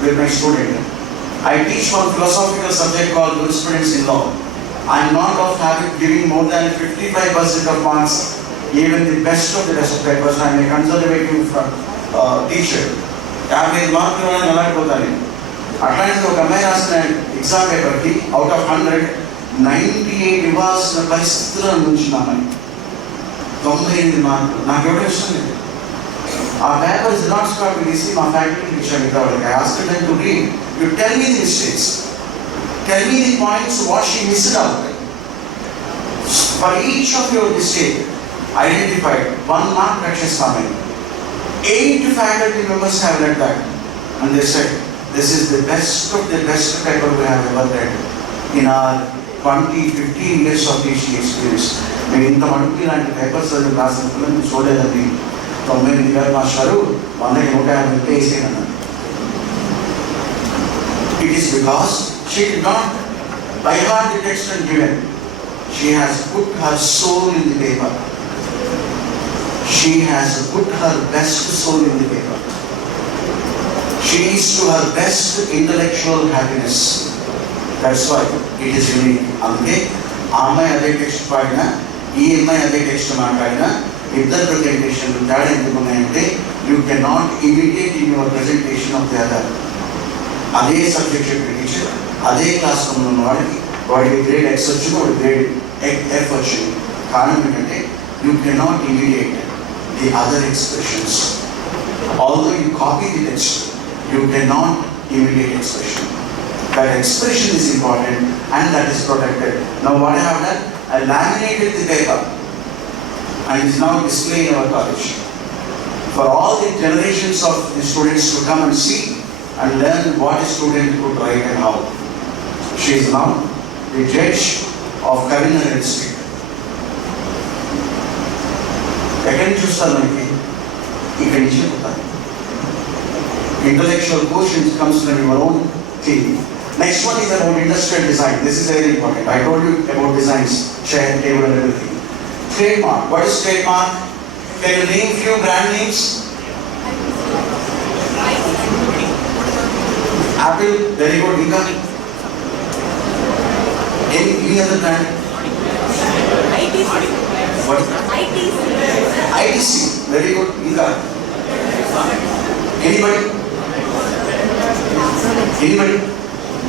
with my student. I teach one philosophical subject called jurisprudence in law. I am not of habit giving more than 55% of marks, even the best of the best of papers. I am a conservative teacher. 50 మార్కులు నిలబడిపోతాను. అట్లాంటి ఒక అమ్మాయి రాసిన exam పేపర్కి out of 100 98 ఇవ్వాల్సిన పరిస్థితుల్లో నుంచి అమ్మాయి 98 మార్కులు. నాకు ఎవరు ఇష్టం లేదు. ఆ paper is not start EDC, మా ఫ్యాకల్టీ ఇచ్చాను కాబట్టి. I asked them to read. You tell me the mistakes. Tell me the points what she missed out. For each of your mistake, identified 1 mark correction comment. 8 faculty members have read that, and they said, this is the best of the best paper we have ever read in our 15 years of teaching experience. మేము ఇంత మటుకు ఇలాంటి papers రాసిన పిల్లలు చూడలేదండి. 98 గారు మాస్టారు 150 వేసేయను. It is because she did not by heart the text and given. She has put her soul in the paper. She has put her best soul in the paper. She is to her best intellectual happiness. That's why it is unique. అందుకే ఆ అమ్మాయి అదే text పాడినా, ఈ అమ్మాయి అదే text మాట్లాడినా, ఇద్దరు ప్రజెంటేషన్ తేడా ఎందుకు ఉన్నాయంటే, you can not imitate in your presentation of the other. అదే సబ్జెక్ట్ చెప్పే టీచర్ అదే క్లాస్ రూమ్లో ఉన్న వాడికి గ్రేడ్ X వచ్చింది, వాడి గ్రేడ్ F వచ్చింది. కారణం ఏంటంటే you can not imitate the other expressions. Although you copy the text, you can not imitate expression. That expression is important and that is protected. Now what I have done, I laminated the paper. and is now displayed in our college. For all the generations of the students to come and see and learn what a student could write and how. She is now the judge of culinary district. ఎక్కడి నుంచి చూస్తారు మనకి ఇక్కడి నుంచి చెప్తాను. Intellectual quotient comes from your own thing. Next one is about industrial design. This is very important. I told you about designs, chair, table and everything. Trademark. What is trademark? Can you name few brand names? Apple, very good. Inka? Any other brand? ITC. What? ITC. ITC, very good. Inka? Anybody? Anybody?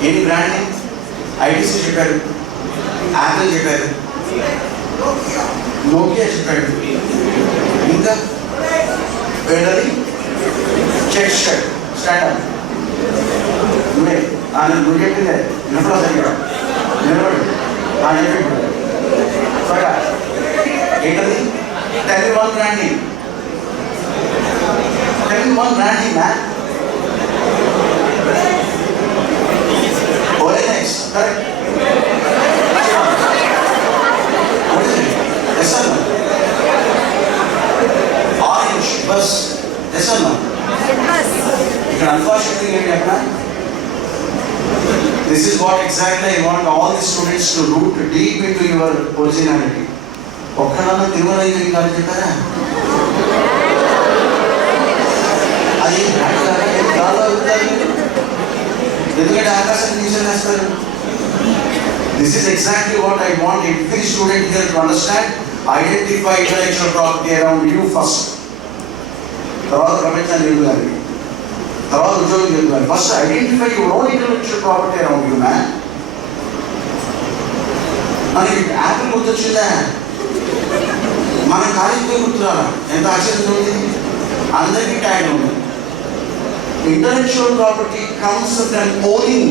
Any brand name? ITC చెప్పారు, Apple చెప్పారు, Nokia చెప్పారు, ఇంకా వెళ్ళాలి. Check stand నువ్వే నువ్వు చెప్పిందే నిలబడ సరిగా నిలబడి చెప్పి త్వరగా ఏంటది? Tell me one brand name. Tell me one brand name, man. OLX, correct? What is it? Yes or no? Orange, bus. Yes or no? Bus. ఇక్కడ unfortunately ఏంటి అక్కడ? This is what exactly I want all the students to root deep into your originality. ఒక్కడన్నా Tirumala engineering college చెప్పారా? అది ఎందుకంటే ఆకాశాన్ని తీసేస్తారు. This is exactly what I want every student here to understand. Identify intellectual property around you first. తర్వాత ప్రపంచాన్ని ఎదుగుదాన్ని, తర్వాత ఉద్యోగం ఎదుగుదాన్ని. First identify your own intellectual property around you man. మనకి యాపిల్ గుర్తొచ్చిందా? మన కాలేజీలో గుర్తురాలా? ఎంత ఆశ్చర్యంగా ఉంది. అందరికీ ట్యాగ్ ఉంది. Intellectual property comes from owning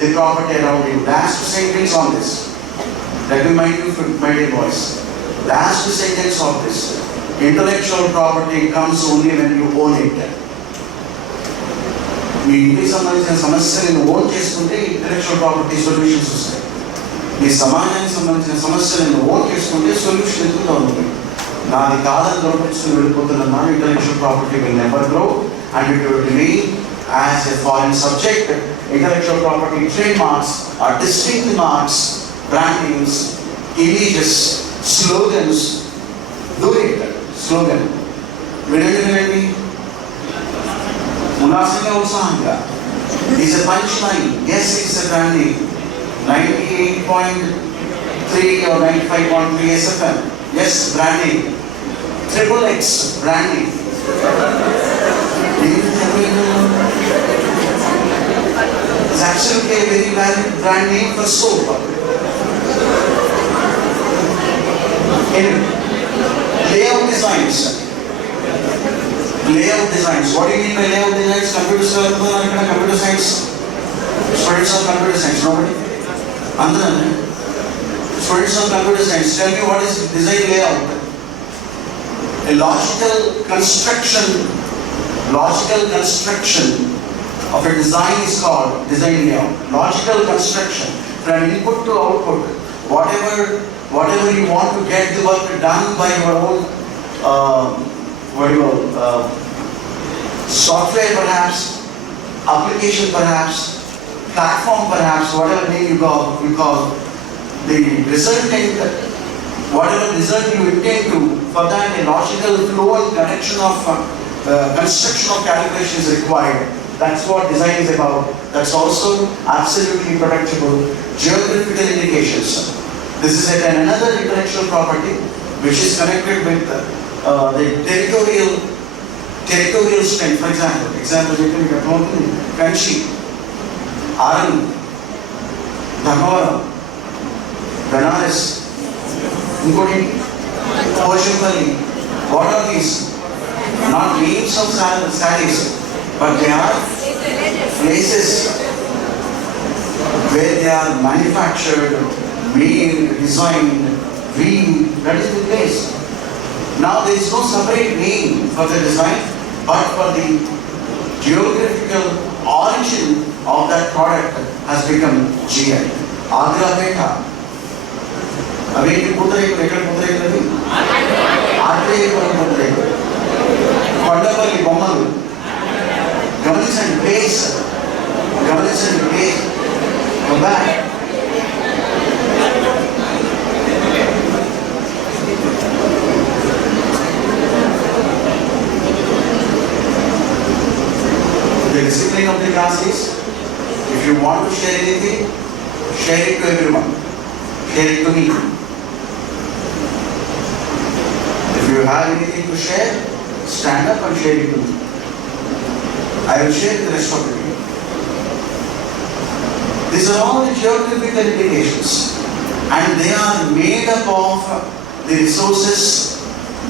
the property around you. Last sentence on this. Let me mind you, my dear boys. Last sentence of this. Intellectual property comes only when you own it. మీ ఇంటికి సంబంధించిన సమస్యలను own చేసుకుంటే intellectual property solutions వస్తాయి. మీ సమాజానికి సంబంధించిన సమస్యలను own చేసుకుంటే solution ఎందుకు ఉంటుంది. నాది కాదని దొరకచ్చుకుని వెళ్ళిపోతున్నా intellectual property will never grow and it will remain as a foreign subject. Intellectual property trademarks are distinct marks, brand names, images, slogans. Do it. Slogan. Vidanti Munasanga Usanga is a punchline. Yes, it's a brand name. 98.3 or 95.3 SFM. Yes, brand name. XXX brand name. It's actually a very valid brand name for soap. Anyway, layout designs. Layout designs. What do you mean by layout designs? Computer science. Students of computer science. Nobody? Andhra. Students of computer science. Tell me what is design layout? A logical construction of a design is called design layout. Logical construction from input to output. Whatever you want to get the work done by your own software perhaps, application perhaps, platform perhaps, whatever name you call the resultant. Whatever result you intend to, for that a logical flow and connection of construction of calculation is required. That's what design is about. That's also absolutely protectable. Geographical indications. This is another intellectual property which is connected with the territorial strength. For example, Kanchi, Aran, Dhamara, Banaras, Pochinpalli. What are these? Not names of sarees, but they are places where they are manufactured, made, designed, weaved. That is the place. Now there is no separate name for the design, but for the geographical origin of that product has become GI. Agra Beta. Aveti Putraiku, Ekal Putraiku Ravi? Adreiku Putraiku. Kondapalli Bommalu. Gamanisandi place. Gamanisandi place. Come back. The discipline of the class is, if you want to share anything, share it to everyone. Share it to me. If you have anything to share, stand up and share it to me. I will share the rest of the video. These are all the geographical indications, and they are made up of the resources,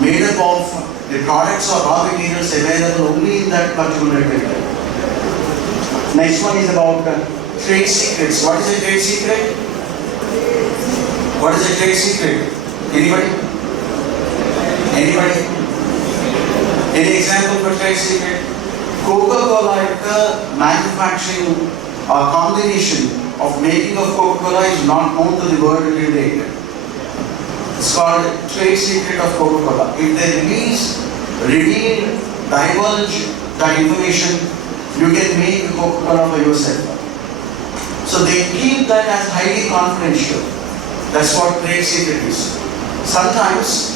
made up of the products or raw materials available only in that particular territory. Next one is about trade secrets. What is a trade secret? What is a trade secret? Anybody? Anybody? Any example for trade secret? Coca-Cola manufacturing or combination of making of Coca-Cola is not known to the world till date. It's called trade secret of Coca-Cola. If they release, reveal, divulge that information, you can make Coca-Cola for yourself. So they keep that as highly confidential. That's what trade secret is. Sometimes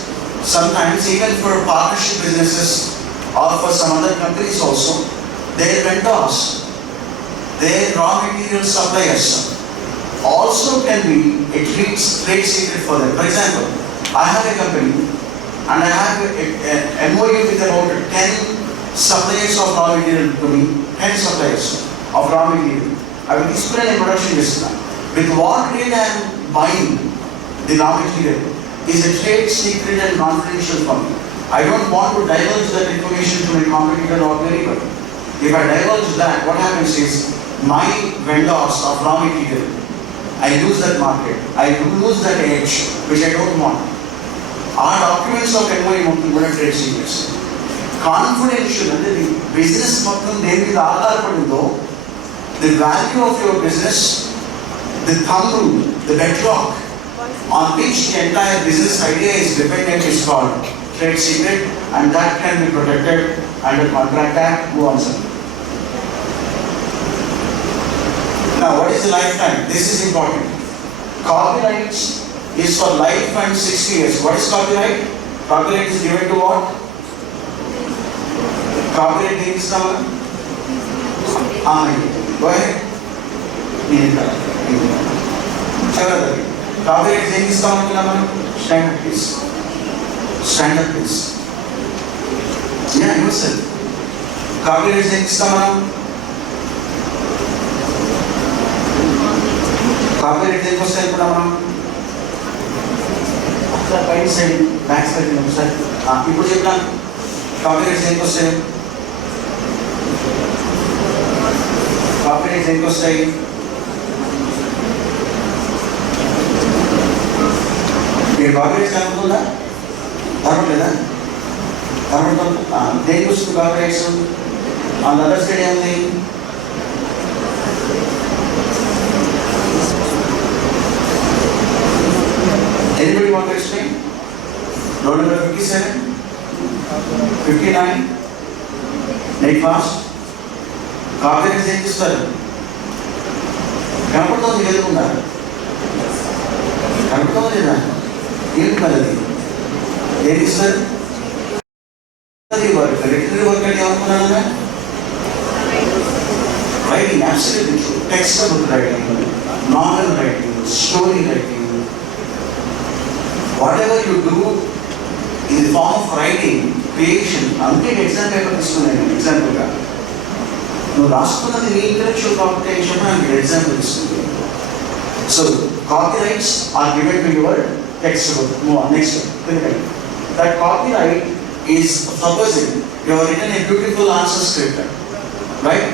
even for partnership businesses or for some other companies also, their vendors, their raw material suppliers also can be a trade secret for them. For example, I have a company and I have an MOU with about 10 suppliers of raw material to me, 10 suppliers of raw material. I will explain a production system. With what rate I am buying the raw material is a trade secret and confidential for me. I don't want to divulge that information to my competitor or anybody. If I divulge that, what happens is my vendors of raw material, I lose that market. I lose that edge, which I don't want. Our documents of MOU trade secrets. Confidential and the business the value of your business, the thumb rule, the bedrock on which the entire business idea is dependent is called trade secret, and that can be protected under Contract Act. Go on, sir. Now, what is the lifetime? This is important. Copyright is for life and 60 years. What is copyright? Copyright is given to what? Copyright means number? Go ahead. Copyright means number? Stand up, please. Stand up, please. Yeah, yourself. Copyright means number? Copyright means number? Right side, back side, sir. People say copyright means copyright style. Your copyright style on the other side anybody want to explain? Roll number 57, 59, make fast. Copyright ఏం చేస్తారు? కనపడుతుంది వెలుగుందా? కనపడుతుంది లేదా? ఏంటి మరి అది? ఏం ఇస్తారు? లిటరీ వర్క్ అంటే ఏమనుకున్నాను? Writing absolutely true. Text book writing, novel writing, story writing, whatever you do in the form of writing, creation, అందుకే ఎగ్జామ్ పేపర్ తీసుకున్నాను ఎగ్జాంపుల్గా. నువ్వు రాసుకున్నది నీ ఇంటలెక్చువల్ ప్రాపర్టీ అని చెప్పి ఎగ్జాంపుల్ తీసుకుంది. So copyrights are given to your text book. Next that copyright is supposing you have written a beautiful answer script, right?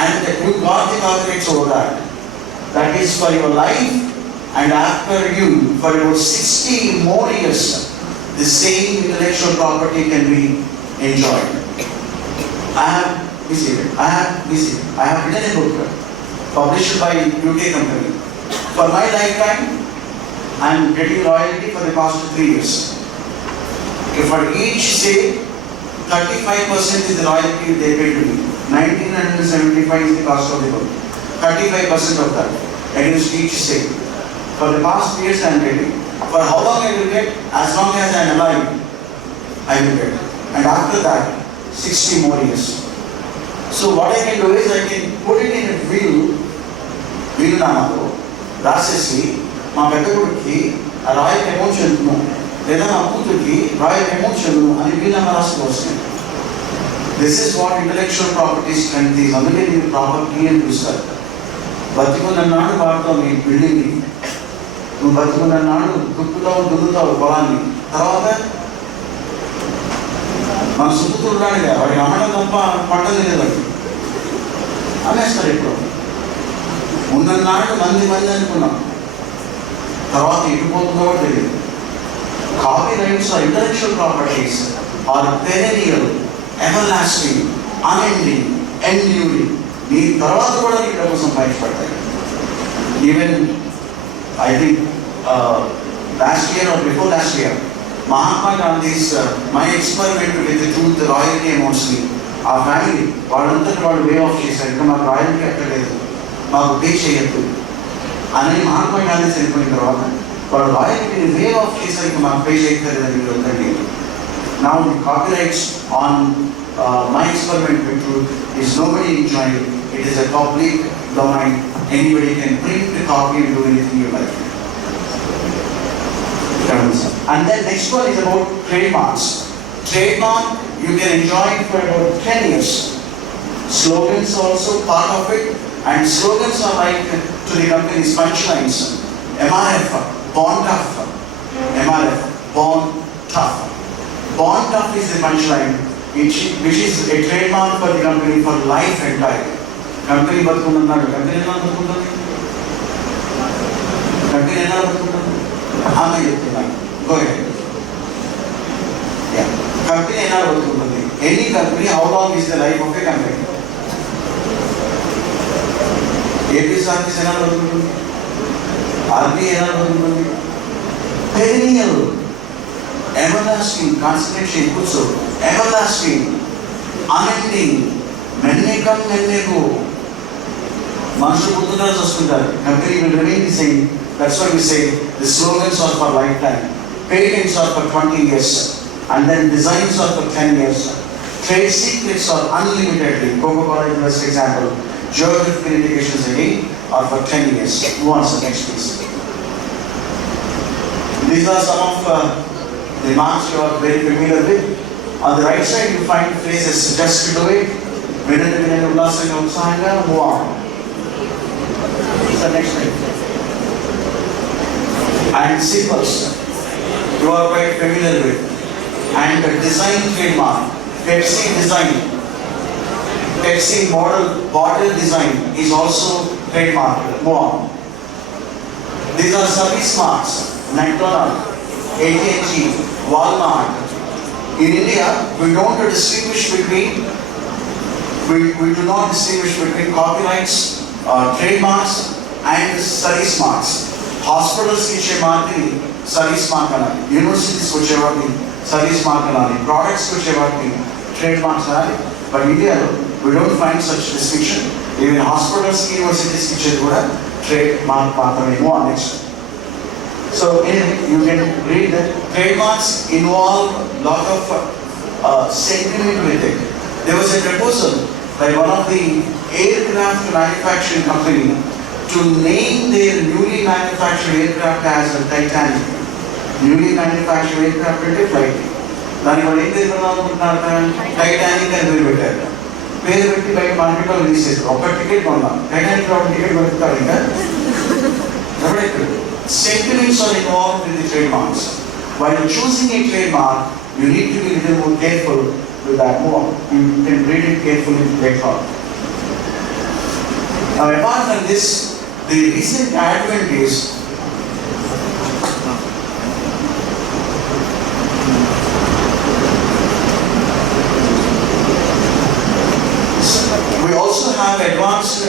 And you got the copyrights over that. That is for your life. And after you, for about 60 more years, the same intellectual property can be enjoyed. I have written a book published by a UK company. For my lifetime, I am getting royalty for the past 3 years. Okay, for each sale, 35% is the royalty they pay to me. 1975 is the cost of the book. 35% of that against each sale. For the past years I am getting. For how long I will get? As long as I am alive, I will get. And after that, 60 more years. So what I can do is I can put it in a will namako, rasesi, ma pedagogy, a royal emotion no. Then I put the royal emotion no, and will namarasikosti. This is what intellectual property strength is. Only the property and research. బతికున్న నాడు వాడుతావు నీ బిల్డింగ్ని, నువ్వు బతికున్న నాడు దుక్కుతావు దున్నుతావు పొలాన్ని, తర్వాత మన సుత్తుతున్నాడు కదా వాడికి అమ్మడం తప్ప పంట తెలియదు, అమ్మేస్తారు. ఇప్పుడు ఉన్ననాడు మంది అనుకున్నాం, తర్వాత ఇటుపోతుందో కూడా తెలియదు. Copy rights or intellectual properties are perennial, everlasting, unending, enduring. నీ తర్వాత కూడా నీ డబ్బు సంపాదించబడతాయి. Even I think last year or before last year Mahatma Gandhi's my experiment with truth royalty అమౌంట్స్ని ఆ ఫ్యామిలీ వాళ్ళంతా వాళ్ళు వే ఆఫ్ చేశారు. ఇంకా మాకు రాయల్టీ అక్కర్లేదు, మాకు పే చేయొద్దు అని మహాత్మా గాంధీ చనిపోయిన తర్వాత వాళ్ళు రాయల్టీని వే ఆఫ్ చేశారు. ఇంకా మాకు పే చేయక్కర్లేదని మీరు వద్దండి. Now the copyrights on my experiment with truth is nobody enjoying it. It is a public domain. Anybody can print the copy and do anything you like. And then next one is about trademarks. Trademark you can enjoy it for about 10 years. Slogans also part of it, and slogans are like to the company's punchlines. MRF, born tough. MRF, born tough. Born tough is the punchline, which is a trademark for the company for life entire. Company బతుకుంటున్నాడు, company ఎలా బతుకుంటుంది? Company ఎలా బతుకుంటుంది? ఆమె చెప్తున్నాను. Go ahead. Yeah. Company ఎలా బతుకుంటుంది? Any company, how long is the life of a company? AP service ఎలా బతుకుంటుంది? Army ఎలా బతుకుంటుంది? Perennial. Everlasting, concentration, kutsu, everlasting, unending, many come, many go. Manshu Buddha's hospital, company will remain the same. That's why we say the slogans are for lifetime, patents are for 20 years, and then designs are for 10 years. Trade secrets are unlimitedly. Coca-Cola is the best example. Geographical indications again are for 10 years. Who wants the next piece? These are some of the marks you are very familiar with. On the right side you find phrases just to do it, vinadu ullasanga utsahanga, move on. So next slide. And symbols you are quite familiar with. And the design trademark, Pepsi design, Pepsi model bottle design is also trademark. Move on. These are service marks, McDonald's, AT&T, Walmart. In India, we don't distinguish between, we do not distinguish between copyrights, trademarks and service marks. Hospitals ki markini service mark anali, universities ko chevati service mark anali, products ko chevati trademarks anali. But in India, we don't find such distinction. Even hospitals ki universities ki chevati trademark pathame. Move on next. So you can read that trademarks involve lot of sentiment with it. There was a proposal by one of the aircraft manufacturing company to name their newly manufactured aircraft as a Titanic. Newly manufactured aircraft అంటే flight. దాని వాళ్ళు ఏం తెలుసుకున్నాను Titanic అని పేరు పెట్టారు. పేరు పెట్టి బయట మార్కెట్లో రిలీజ్ చేశారు. ఒక టికెట్ కొన్నాం, టైటానిక్ ఒక టికెట్ పెడతారు. ఇంకా sentiments are involved in the trademarks. While choosing a trademark, you need to be a little more careful with that more. You can read it carefully later on. Now apart from this, the recent advent is We also have advanced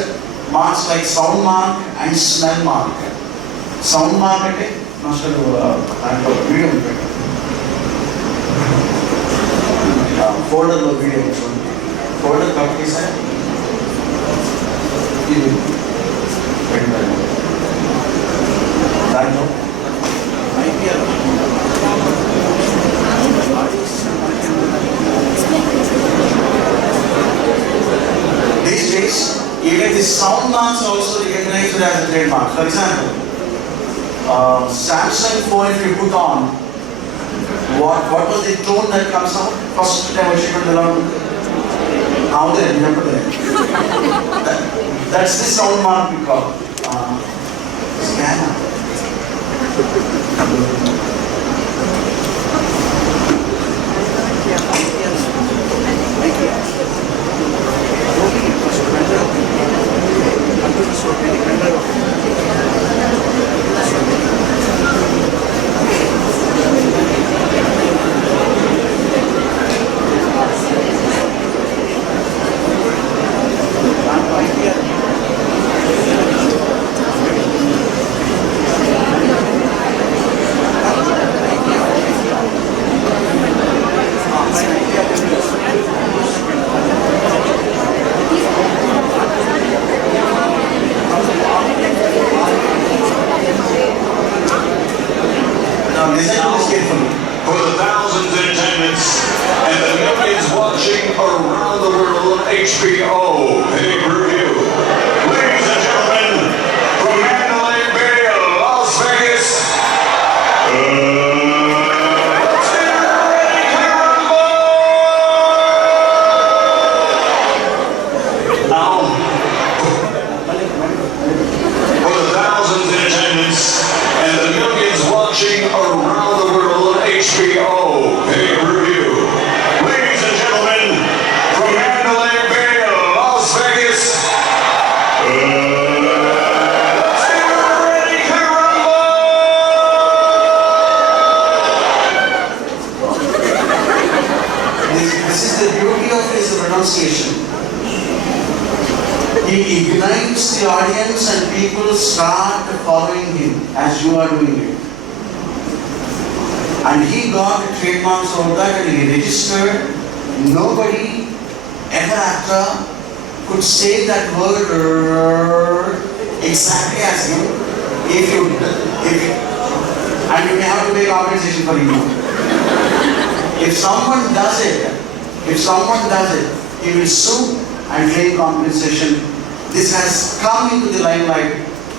marks like sound mark and smell mark. Sound mark అంటే master దాంట్లో video ఉంటుంది, ఫోల్డర్లో video చూడండి, folder కాబట్టి sir ఇది దాంట్లో these days even the sound marks also recognized as a trademark. For example, Samsung phone, if you put on, what was the tone that comes out? First time I should along. How there, remember that? That's the sound mark we call. Scanner. For the thousands in attendance and the millions watching around the world on HBO pay-per-view. Ladies and gentlemen, from Mandalay Bay, Las Vegas, let's get ready to rumble! Now, for the thousands in attendance and the millions watching around the world on HBO pay-per-view. Ladies and gentlemen, from Mandalay Bay, Las Vegas, let's get ready to rumble! This is the beauty of his pronunciation. He ignites the audience and people start following him as you are doing it. And he got trademarks for that and he registered. Nobody ever after could say that word exactly as him. And you may have to pay compensation for him. If someone does it, he will sue and claim compensation. This has come into the limelight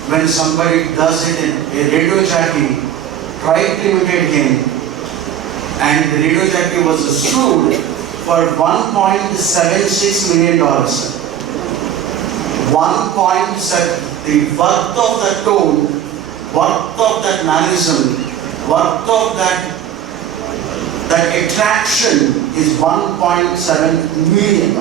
when somebody does it in a radio jockey tried to imitate him, and the radio jockey was sued for $1.76 million. 1.7, the worth of that tone, worth of that mannerism, worth of that attraction is $1.7 million.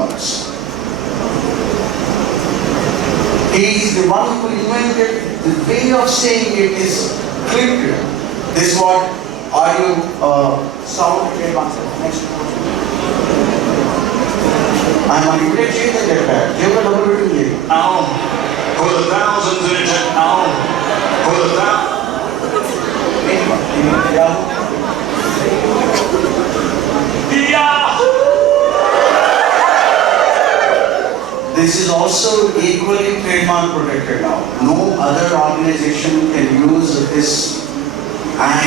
He is the one who invented the way of saying it is clipped. This is what audio sound trademarks. Next. I'm on immediate change in that. Give a double bit to Now, for the thousands in attendance, now, for the This is also equally trademark protected now. No other organization can use this as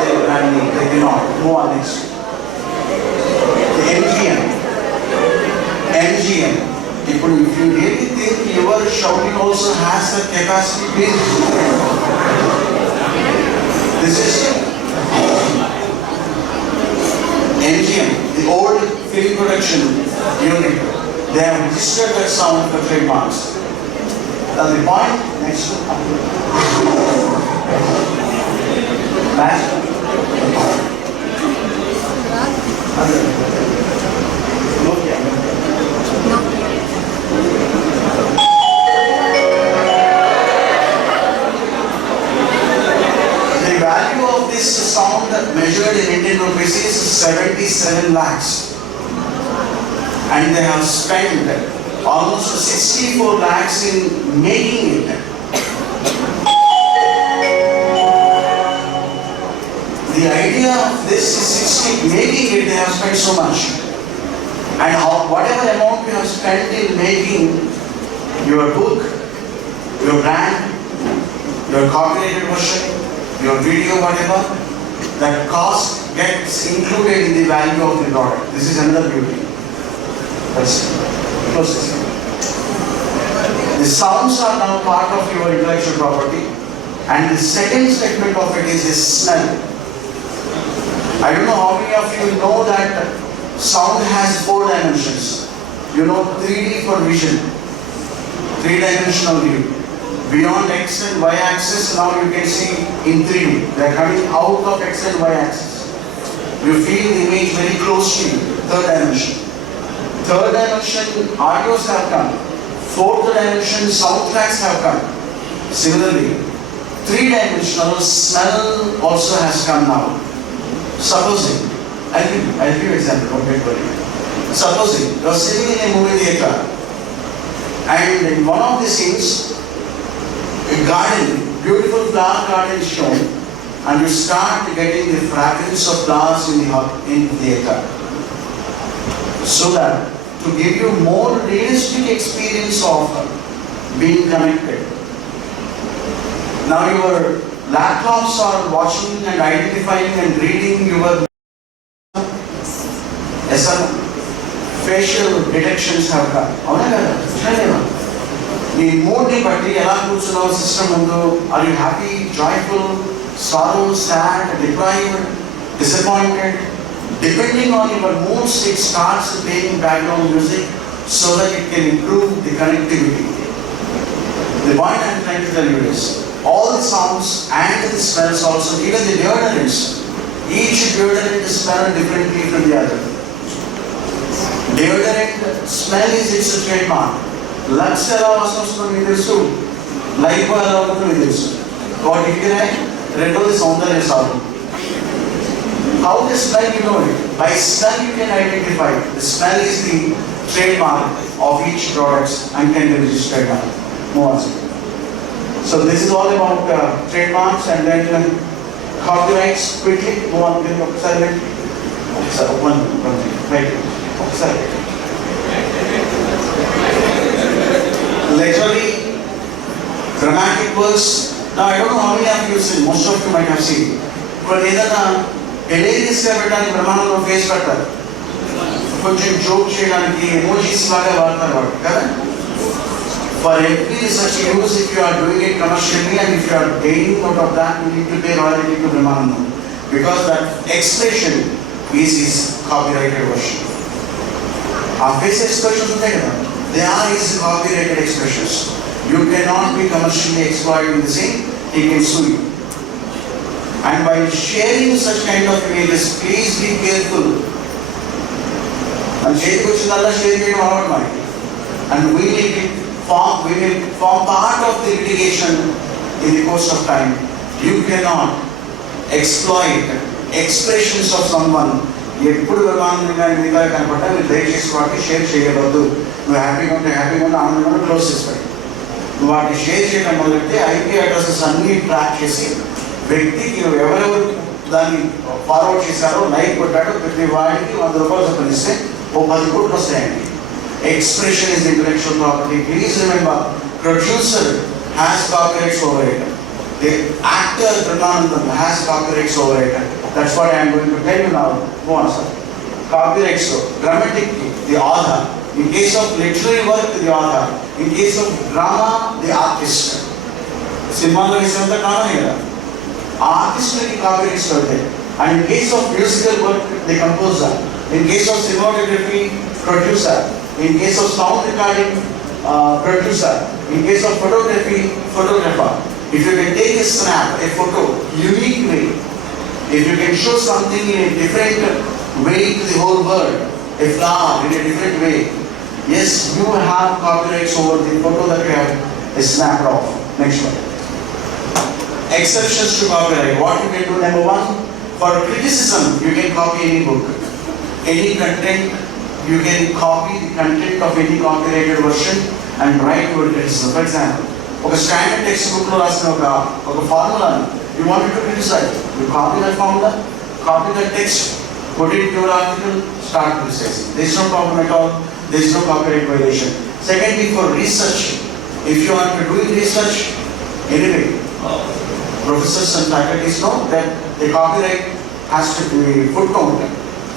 their brand name. They cannot. Move on next. The MGM. People, if you really think your shouting also has the capacity, please. This is MGM, the old film production unit. They have registered that sound for trademarks. That's the point. Next. Last. The value of this sound measured in Indian rupees is 77 lakhs. and they have spent almost 64 lakhs in making it. The idea of this is making it, they have spent so much. And whatever amount you have spent in making your book, your brand, your copyrighted version, your video, whatever, that cost gets included in the value of the product. This is another beauty. That's close this. The sounds are now part of your intellectual property, and the second segment of it is the smell. I don't know how many of you know that sound has 4 dimensions. You know 3D for vision, 3-dimensional view. Beyond X and Y axis, now you can see in 3D. They are coming out of X and Y axis. You feel the image very close to you, 3rd dimension. 3rd dimension, audios have come. 4th dimension, soundtracks have come. Similarly, 3-dimensional smell also has come now. Supposing, I'll give you an example, don't get worried. Supposing you are sitting in a movie theater and in one of the scenes, a garden, beautiful flower garden is shown, and you start getting the fragrance of flowers in the theater. So that to give you more realistic experience of being connected. Now your laptops are watching and identifying and reading your facial detections have come. The mood ni batti ela kuchuno system undo. Are you happy, joyful, sorrow, sad, deprived, disappointed? Depending on your moods, it starts playing background music so that it can improve the connectivity. The point I am trying to tell you is, all the sounds and the smells also, even the deodorants, each deodorant is smelled differently from the other. Deodorant smell is its trademark. Lux ela vastundo meeku telusu, Lipo ela untundo meeku telusu. What ikkade rendodi soundarya saadu. How the smell you know it? By smell you can identify. The smell is the trademark of each product and can be registered now. Move on. So this is all about trademarks and then copyrights. Quickly, move on. One thing. Wait. Literally, dramatic works. Now I don't know how many of you have seen. Most of you might have seen. But either hilarious గా పెట్టడానికి Brahmanandam face పెట్టారు, కొంచెం joke చేయడానికి emojis లాగా వాడతారు వాడు కదా. For every such use, if you are doing it commercially and if you are gaining out of that, you need to pay royalty to Brahmanandam, because that expression is his copyrighted version. Our face expressions ఉంటాయి కదా, they are his copyrighted expressions. You cannot be commercially exploiting the same. He can sue you. And by sharing such kind of images, please be careful. And share kuchinalla share cheyadam alavadu manaki. And we will form part of the litigation in the course of time. You cannot exploit expressions of someone. ఎప్పుడు విమానంగా మిగతా కనపడ్డా మీరు దయచేసి వాటిని share చేయవద్దు. నువ్వు హ్యాపీగా ఉంటే ఆనందంగా క్లోజ్ చేస్తాయి. నువ్వు వాటిని షేర్ చేయడం మొదలెడితే ఐపీ అడ్రసెస్ అన్ని ట్రాక్ చేసి వ్యక్తికి ఎవరెవరు దాన్ని ఫార్వర్డ్ చేశారో, లైక్ కొట్టాడో ప్రతి వాడికి 100 రూపాయలు చొప్పున ఇస్తే 10 కోట్లు వస్తాయండి. Expression is intellectual property. Please remember, producer has copyrights over it. The actor Brahmanandam has copyrights over it. That's what I am going to tell you now. Go on, sir. Copyrights, grammatically, the author. In case of literary work, the author. In case of drama, the artist. Cinema lo isanta drama hai kada. Artist ki copyrights hote. And in case of musical work, the composer. In case of cinematography, producer. In case of sound recording, producer. In case of photography, photographer. If you can take a snap, a photo, unique way, if you can show something in a different way to the whole world, a flower in a different way, yes, you have copyrights over the photo that you have snapped off. Next one. Exceptions to copyright. What you can do? Number one, for criticism, you can copy any book, any content you can copy the content of any copyrighted version and write your criticism. For example, a standard textbook lo rasina oka formula you wanted to criticize, you copy that formula, copy that text, put it in your article, start criticizing. There is no problem at all. There is no copyright violation. Secondly, for research, if you are doing research, anyway, professors and faculties know that the copyright has to be footnote.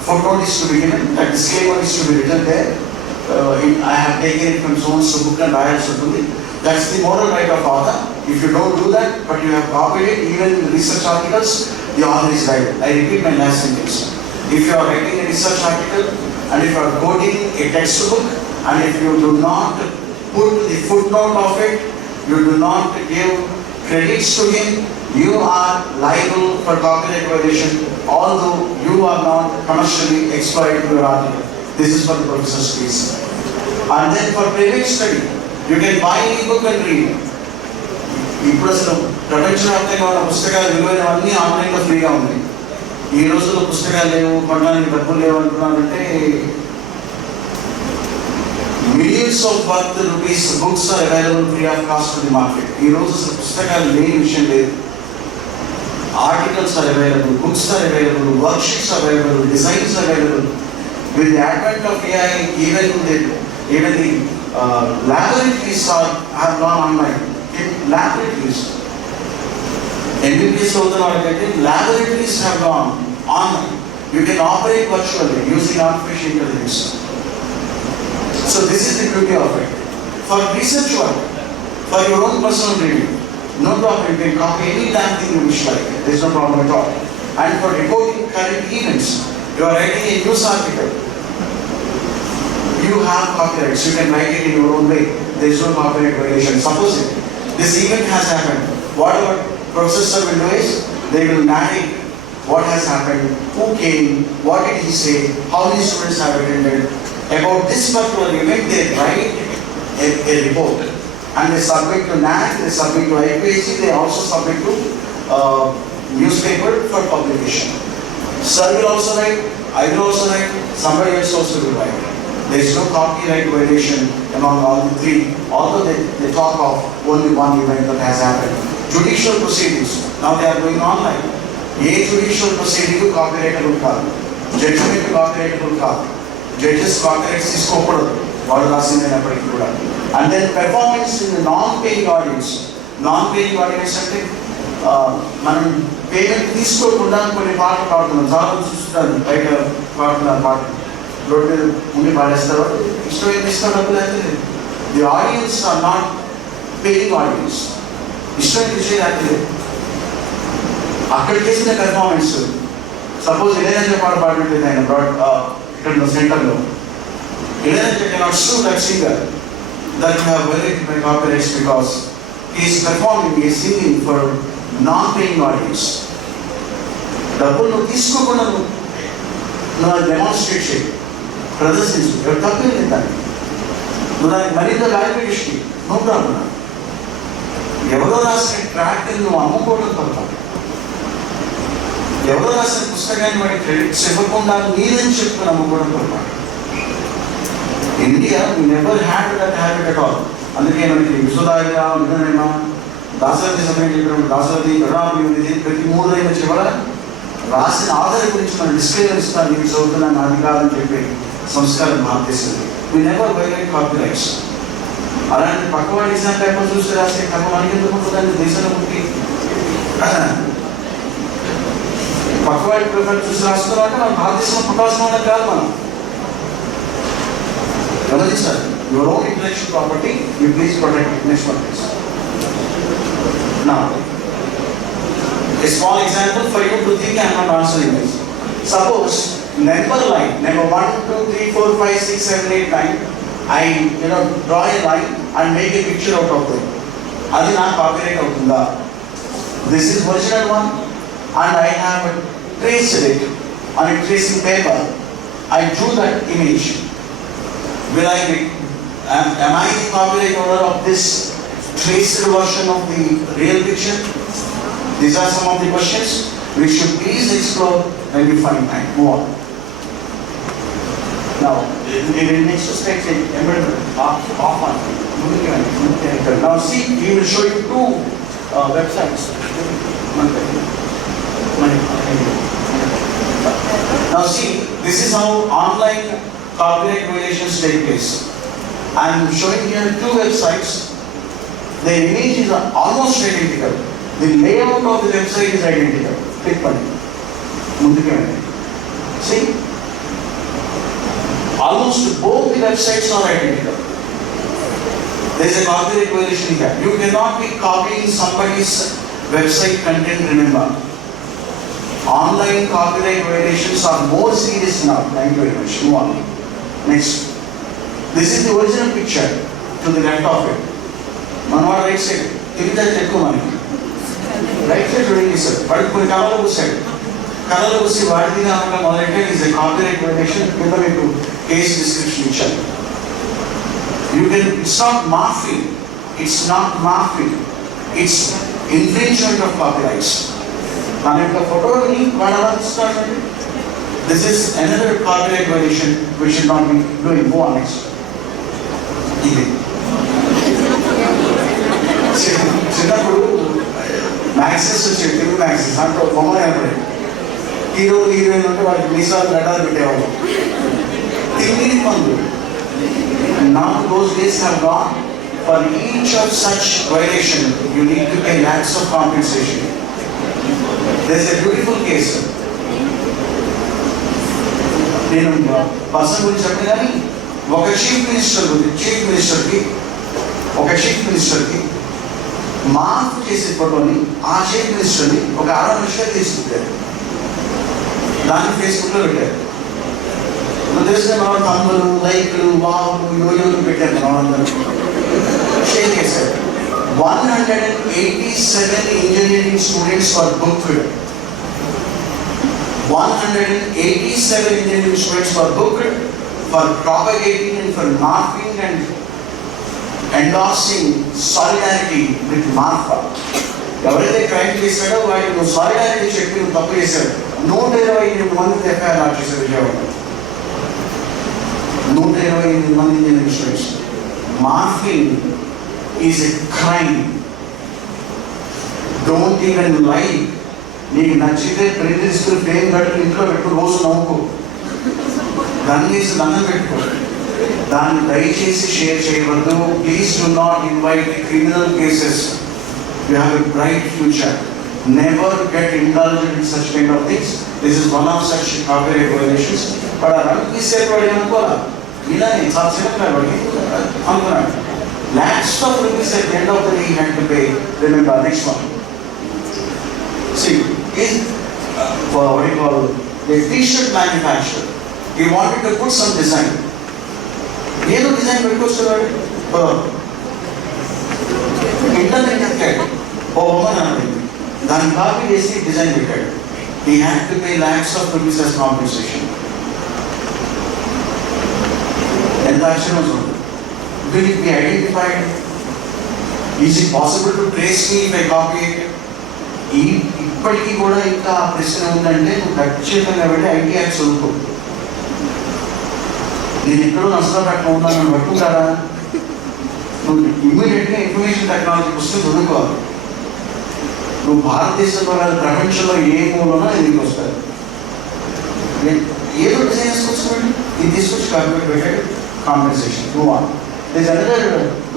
Footnote is to be given, a disclaimer is to be written there. I have taken it from so-and-so book and I also do it. That's the moral right of author. If you don't do that, but you have copied it, even in research articles, the author is liable. I repeat my last sentence. If you are writing a research article and if you are quoting a textbook and if you do not put the footnote of it, you do not give credits to him, you are liable for copyright violation, although you are not commercially exploiting your article. This is for the professor's case. And then for private study, you can buy any book and read. ఇప్పుడు అసలు ప్రపంచవ్యాప్తంగా ఉన్న పుస్తకాలు విలువైనవన్నీ ఆన్లైన్లో ఫ్రీగా ఉన్నాయి. ఈ రోజుల్లో పుస్తకాలు లేవు, కొనడానికి డబ్బులు లేవు అంటున్నారంటే millions of worth rupees books are available free of cost to the market. ఈ రోజు అసలు పుస్తకాలు లేని విషయం లేదు. Articles are available, books are available, worksheets are available, designs are available. With the advent of AI, even the laboratories have gone online. In laboratories, MBBS laboratories have gone online. You can operate virtually using artificial intelligence. So this is the beauty of it. For research work, for your own personal reading, no problem. You can copy any damn thing you wish like. There is no problem at all. And for reporting current events, you are writing a news article. You have copyrights. You can write it in your own way. There is no copyright violation. Suppose this event has happened. What our processor will do is they will narrate what has happened, who came, what did he say, how many students have attended. About this particular event, they write a report and they submit to NAC, they submit to IIC, they also submit to newspaper for publication. Sir will also write, I will also write, somebody else also will write. There is no copyright violation among all the three, although they talk of only one event that has happened. Judicial proceedings, now they are going online. A judicial proceeding to copyrightable card, judgment to copyrightable card, judges copyrights is covered, and then performance in the non-paying audience. Non-paying audience అంటే మనం payment తీసుకోకుండా కొన్ని పాటలు పాడుతున్నాం, చాలా చూస్తున్నాను బయట పాడుతున్నారు పాటలు రోడ్డు మీద ముందు పాడేస్తారు, ఇష్టమైన తీసుకోవడం డబ్బులు అయితే the audience are not paying audience, ఇష్టమైన విషయం అయితే అక్కడ చేసిన పెర్ఫార్మెన్స్. సపోజ్ ఇళయరాజా పాట పాడినట్టు ఆయన ఇక్కడ సెంటర్లో ఇళయరాజా కెనాట్ సూ that singer that you have violated my copyrights because he is performing, he is singing for non-paying audience. డబ్బులు నువ్వు తీసుకోకుండా నువ్వు డెమాన్స్ట్రేట్ చేయి, ప్రదర్శించు, ఎవరు తప్పేది దాన్ని, నువ్వు దానికి మరింత వాల్యుయేషన్ నో ప్రాబ్లం. ఎవరో రాసిన ట్రాక్ని నువ్వు అమ్ముకోవడం తప్ప, ఎవరో రాసిన పుస్తకాన్ని వాడి క్రెడిట్స్ ఇవ్వకుండా నీదని చెప్పుకొని అమ్ముకోవడం తప్ప. India, we never had that habit at all. అందుకే మనకి విశ్వదాయ విధంగా దాసరథి సమయం చెప్పినప్పుడు దాసరథి కరుణాభివృద్ధి ప్రతి 3 లైన్ల చివర రాసిన ఆధార గురించి మనం డిస్క్లైమర్ ఇస్తున్నాను, నేను చదువుతున్నాను అది కాదని చెప్పి సంస్కారం భారతదేశంలో. We never violate copyrights. అలాంటి పక్కవాడి ఎగ్జామ్ పేపర్ చూస్తే రాసే కర్మ మనకి ఎందుకు ఉంటుందండి? దేశంలో పుట్టి పక్కవాడి పేపర్ చూసి రాస్తున్నాం అంటే మనం భారతదేశంలో పుట్టాల్సిన వాళ్ళకి కాదు. మనం గమనించాలి, your own intellectual property, you please protect it. Next one please. Now, a small example for you to think I am not answering this. Suppose number line, number 1, 2, 3, 4, 5, 6, 7, 8, 9, I draw a line and make a picture out of them. Adi na copyright avutunda? This is original one and I have traced it on a tracing paper. I drew that image. Will I be, am I the copyright owner of this traced version of the real picture? These are some of the questions we should please explore when we find time. Move on. Now, next slide say embedded off on. Now see, we will show you two websites. Now see, this is how online copyright violations take place. I am showing here two websites. The image is almost identical. The layout of the website is identical. Click on it. See? Almost both the websites are identical. There is a copyright violation here. You cannot be copying somebody's website content, remember. Online copyright violations are more serious now. Thank you very much. Move on. Next. This is the original picture to the left of it. Manwar right side. Right side reading sir. But kuni kalalu side. Kalalu usi vaadina amaka modalite is a copyright violation. Give me to case description picture. You can. It's not morphing. It's not morphing. It's infringement of copyrights. Photo this is another copyright violation we should not be doing. Go on next. Maxes Telugu maxes అంటూ బొమ్మలు కనపడే hero heroine అంటే వాళ్ళకి మీసాలు letter పెట్టేవాళ్ళు తిరిగి మందు. Now those days have gone. For each of such violation you need to pay lakhs of compensation. There is a beautiful case. నేను పర్సన్ గురించి చెప్పిన కానీ ఒక చీఫ్ మినిస్టర్కి మార్పు చేసే ఫోటోని ఆ చీఫ్ మినిస్టర్ని ఒక 6 నిమిషాలు తీసుకుంటారు. దాన్ని ఫేస్బుక్లో పెట్టారు. తెలిసిన తమ్ములు లైక్లు వావులు యోయోలు పెట్టారు. అందరూ షేర్ చేశారు. 187 engineering students were booked. 187 engineering students were booked for propagating and for marking and endorsing solidarity with Marfa. ఎవరైతే క్రైమ్ చేశాడో వాడికి నువ్వు సాలిడారిటీ చెప్పి నువ్వు తప్పు చేశాడు. 128 మంది ఎఫ్ఐఆర్ లాంచ్ చేశారు విజయవాడలో. 128 మంది engineering students. Marking is a crime. Don't even lie. నీకు నచ్చితే ప్రింట్ తీసుకుని ఫ్రేమ్ కట్టుకుని ఇంట్లో పెట్టు, రోజు నవ్వుకో. దాన్ని వేసి దండం పెట్టుకో. దాన్ని దయచేసి షేర్ చేయవద్దు. Please do not invite criminal cases. You have a bright future. Never get indulged in such kind of things. This is one of such copyright violations. But ఆ రంగు తీసేవాడు అనుకోవాలా, ఇలా నేను చాలా చిన్నపిల్లలు అనుకున్నాడు. Lakhs of rupees at the end of the day he had to pay. Remember, next one. See, what do you call the t-shirt manufacturer? He wanted to put some design. What design will cost about it? Internet had then copy basic design wicked. He had to pay lakhs of rupees as compensation. And the action was over. Will it be identified? Is it possible to trace me if I copy it? ఇప్పటికీ కూడా ఇంకా ఆ ప్రశ్న ఉందంటే నువ్వు ఖచ్చితంగా వెళ్ళి IT act చదువుకో. నేను ఎక్కడో నష్టపట్ల ఉన్నాను నన్ను పట్టుకుంటారా? నువ్వు ఇమ్మీడియట్గా ఇన్ఫర్మేషన్ టెక్నాలజీ పుస్తకం చదువుకోవాలి. నువ్వు భారతదేశంలో కాదు ప్రపంచంలో ఏ మూలనో ఎందుకు వస్తారు. ఏదో డిజైన్ వేసుకొచ్చుకోండి, ఇది తీసుకొచ్చి కార్పొరేట్ పెట్టాడు compensation. Move on. There is another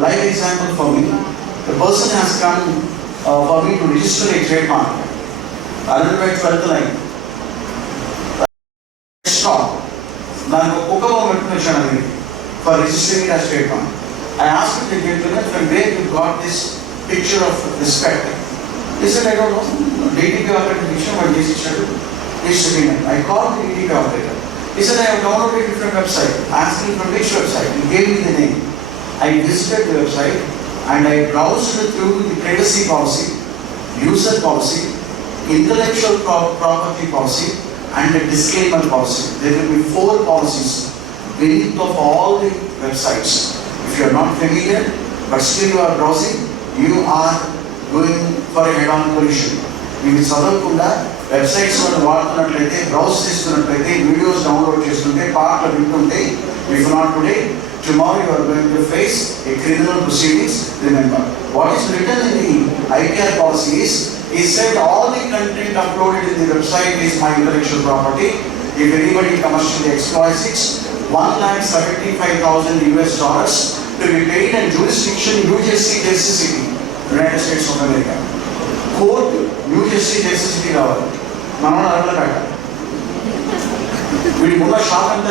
live example for me. The person has come for me to register a trademark. Another by 12th line. Stop. Then for registering it as trademark. I asked the gentleman from where you got this picture of respect. He said, I don't know. DTP operator picture, but this is I called the DTP operator. He said, I have downloaded a different website. Asking from which website? He gave me the name. I visited the website and I browsed through the privacy policy, user policy, intellectual property policy and the disclaimer policy. There will be 4 policies beneath of all the websites. If you are not familiar but still you are browsing, you are going for a head-on collision. మీరు చదవకుండా websites వాడుతున్నట్లయితే, browse చేస్తున్నట్లయితే, videos download చేస్తుంటే, పాటలు వింటుంటే If not today, tomorrow you are going to face a criminal proceedings. Remember, what is written in the IPR policy is said all the content uploaded in the website is my intellectual property. If anybody commercially exploits it, $1,75,000 to be paid in jurisdiction New Jersey, Jersey City, United States of America. Court, New Jersey, Jersey City కావాలి. మనోడు అడగలేక వీడి ముందు shop ఎంత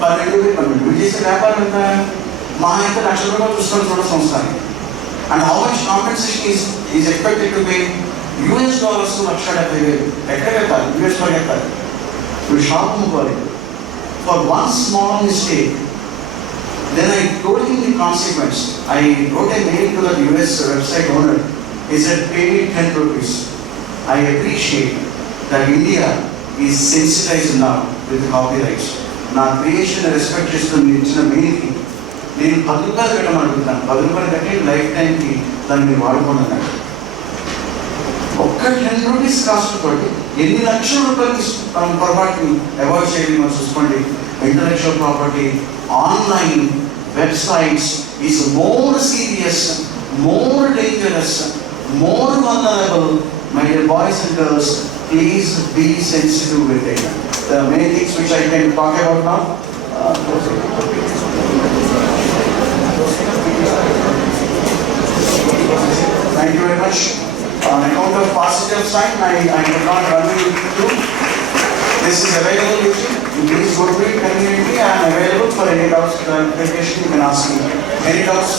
12 వీడు చేసే వ్యాపారం ఎంత మహా అయితే ₹1,00,000 చూసుకొని చూడ సంస్థానికి. And how much compensation is expected to pay? US dollars $1,70,000. ఎక్కడ పెట్టాలి? US లో పెట్టాలి. వీడు షాప్ అమ్ముకోవాలి. For one small mistake, then I told him the consequence. I wrote a mail to the US website owner. He said, pay me 10 rupees. I appreciate that India is sensitized now with copyrights. నా creation respect చేస్తుంది ఇచ్చిన మెయిల్కి నేను ₹10 పెట్టమనుకుంటున్నాను. ₹10 కట్టి life టైంకి దాన్ని మీరు వాడుకోండి. ఒక్క 10 రూపీస్ కాస్ట్ తోటి ఎన్ని లక్షల రూపాయలు పొరపాటుని అవాయిడ్ చేయడం చూసుకోండి. Intellectual property online websites is more serious, more dangerous, more vulnerable. My dear boys and girls, please be sensitive with it. The many things which I can talk about now. Thank you very much. On account of positive sign, I could not run you through. This is available with you. Please go to it, community. I am available for any doubts, clarification you can ask me. Any doubts?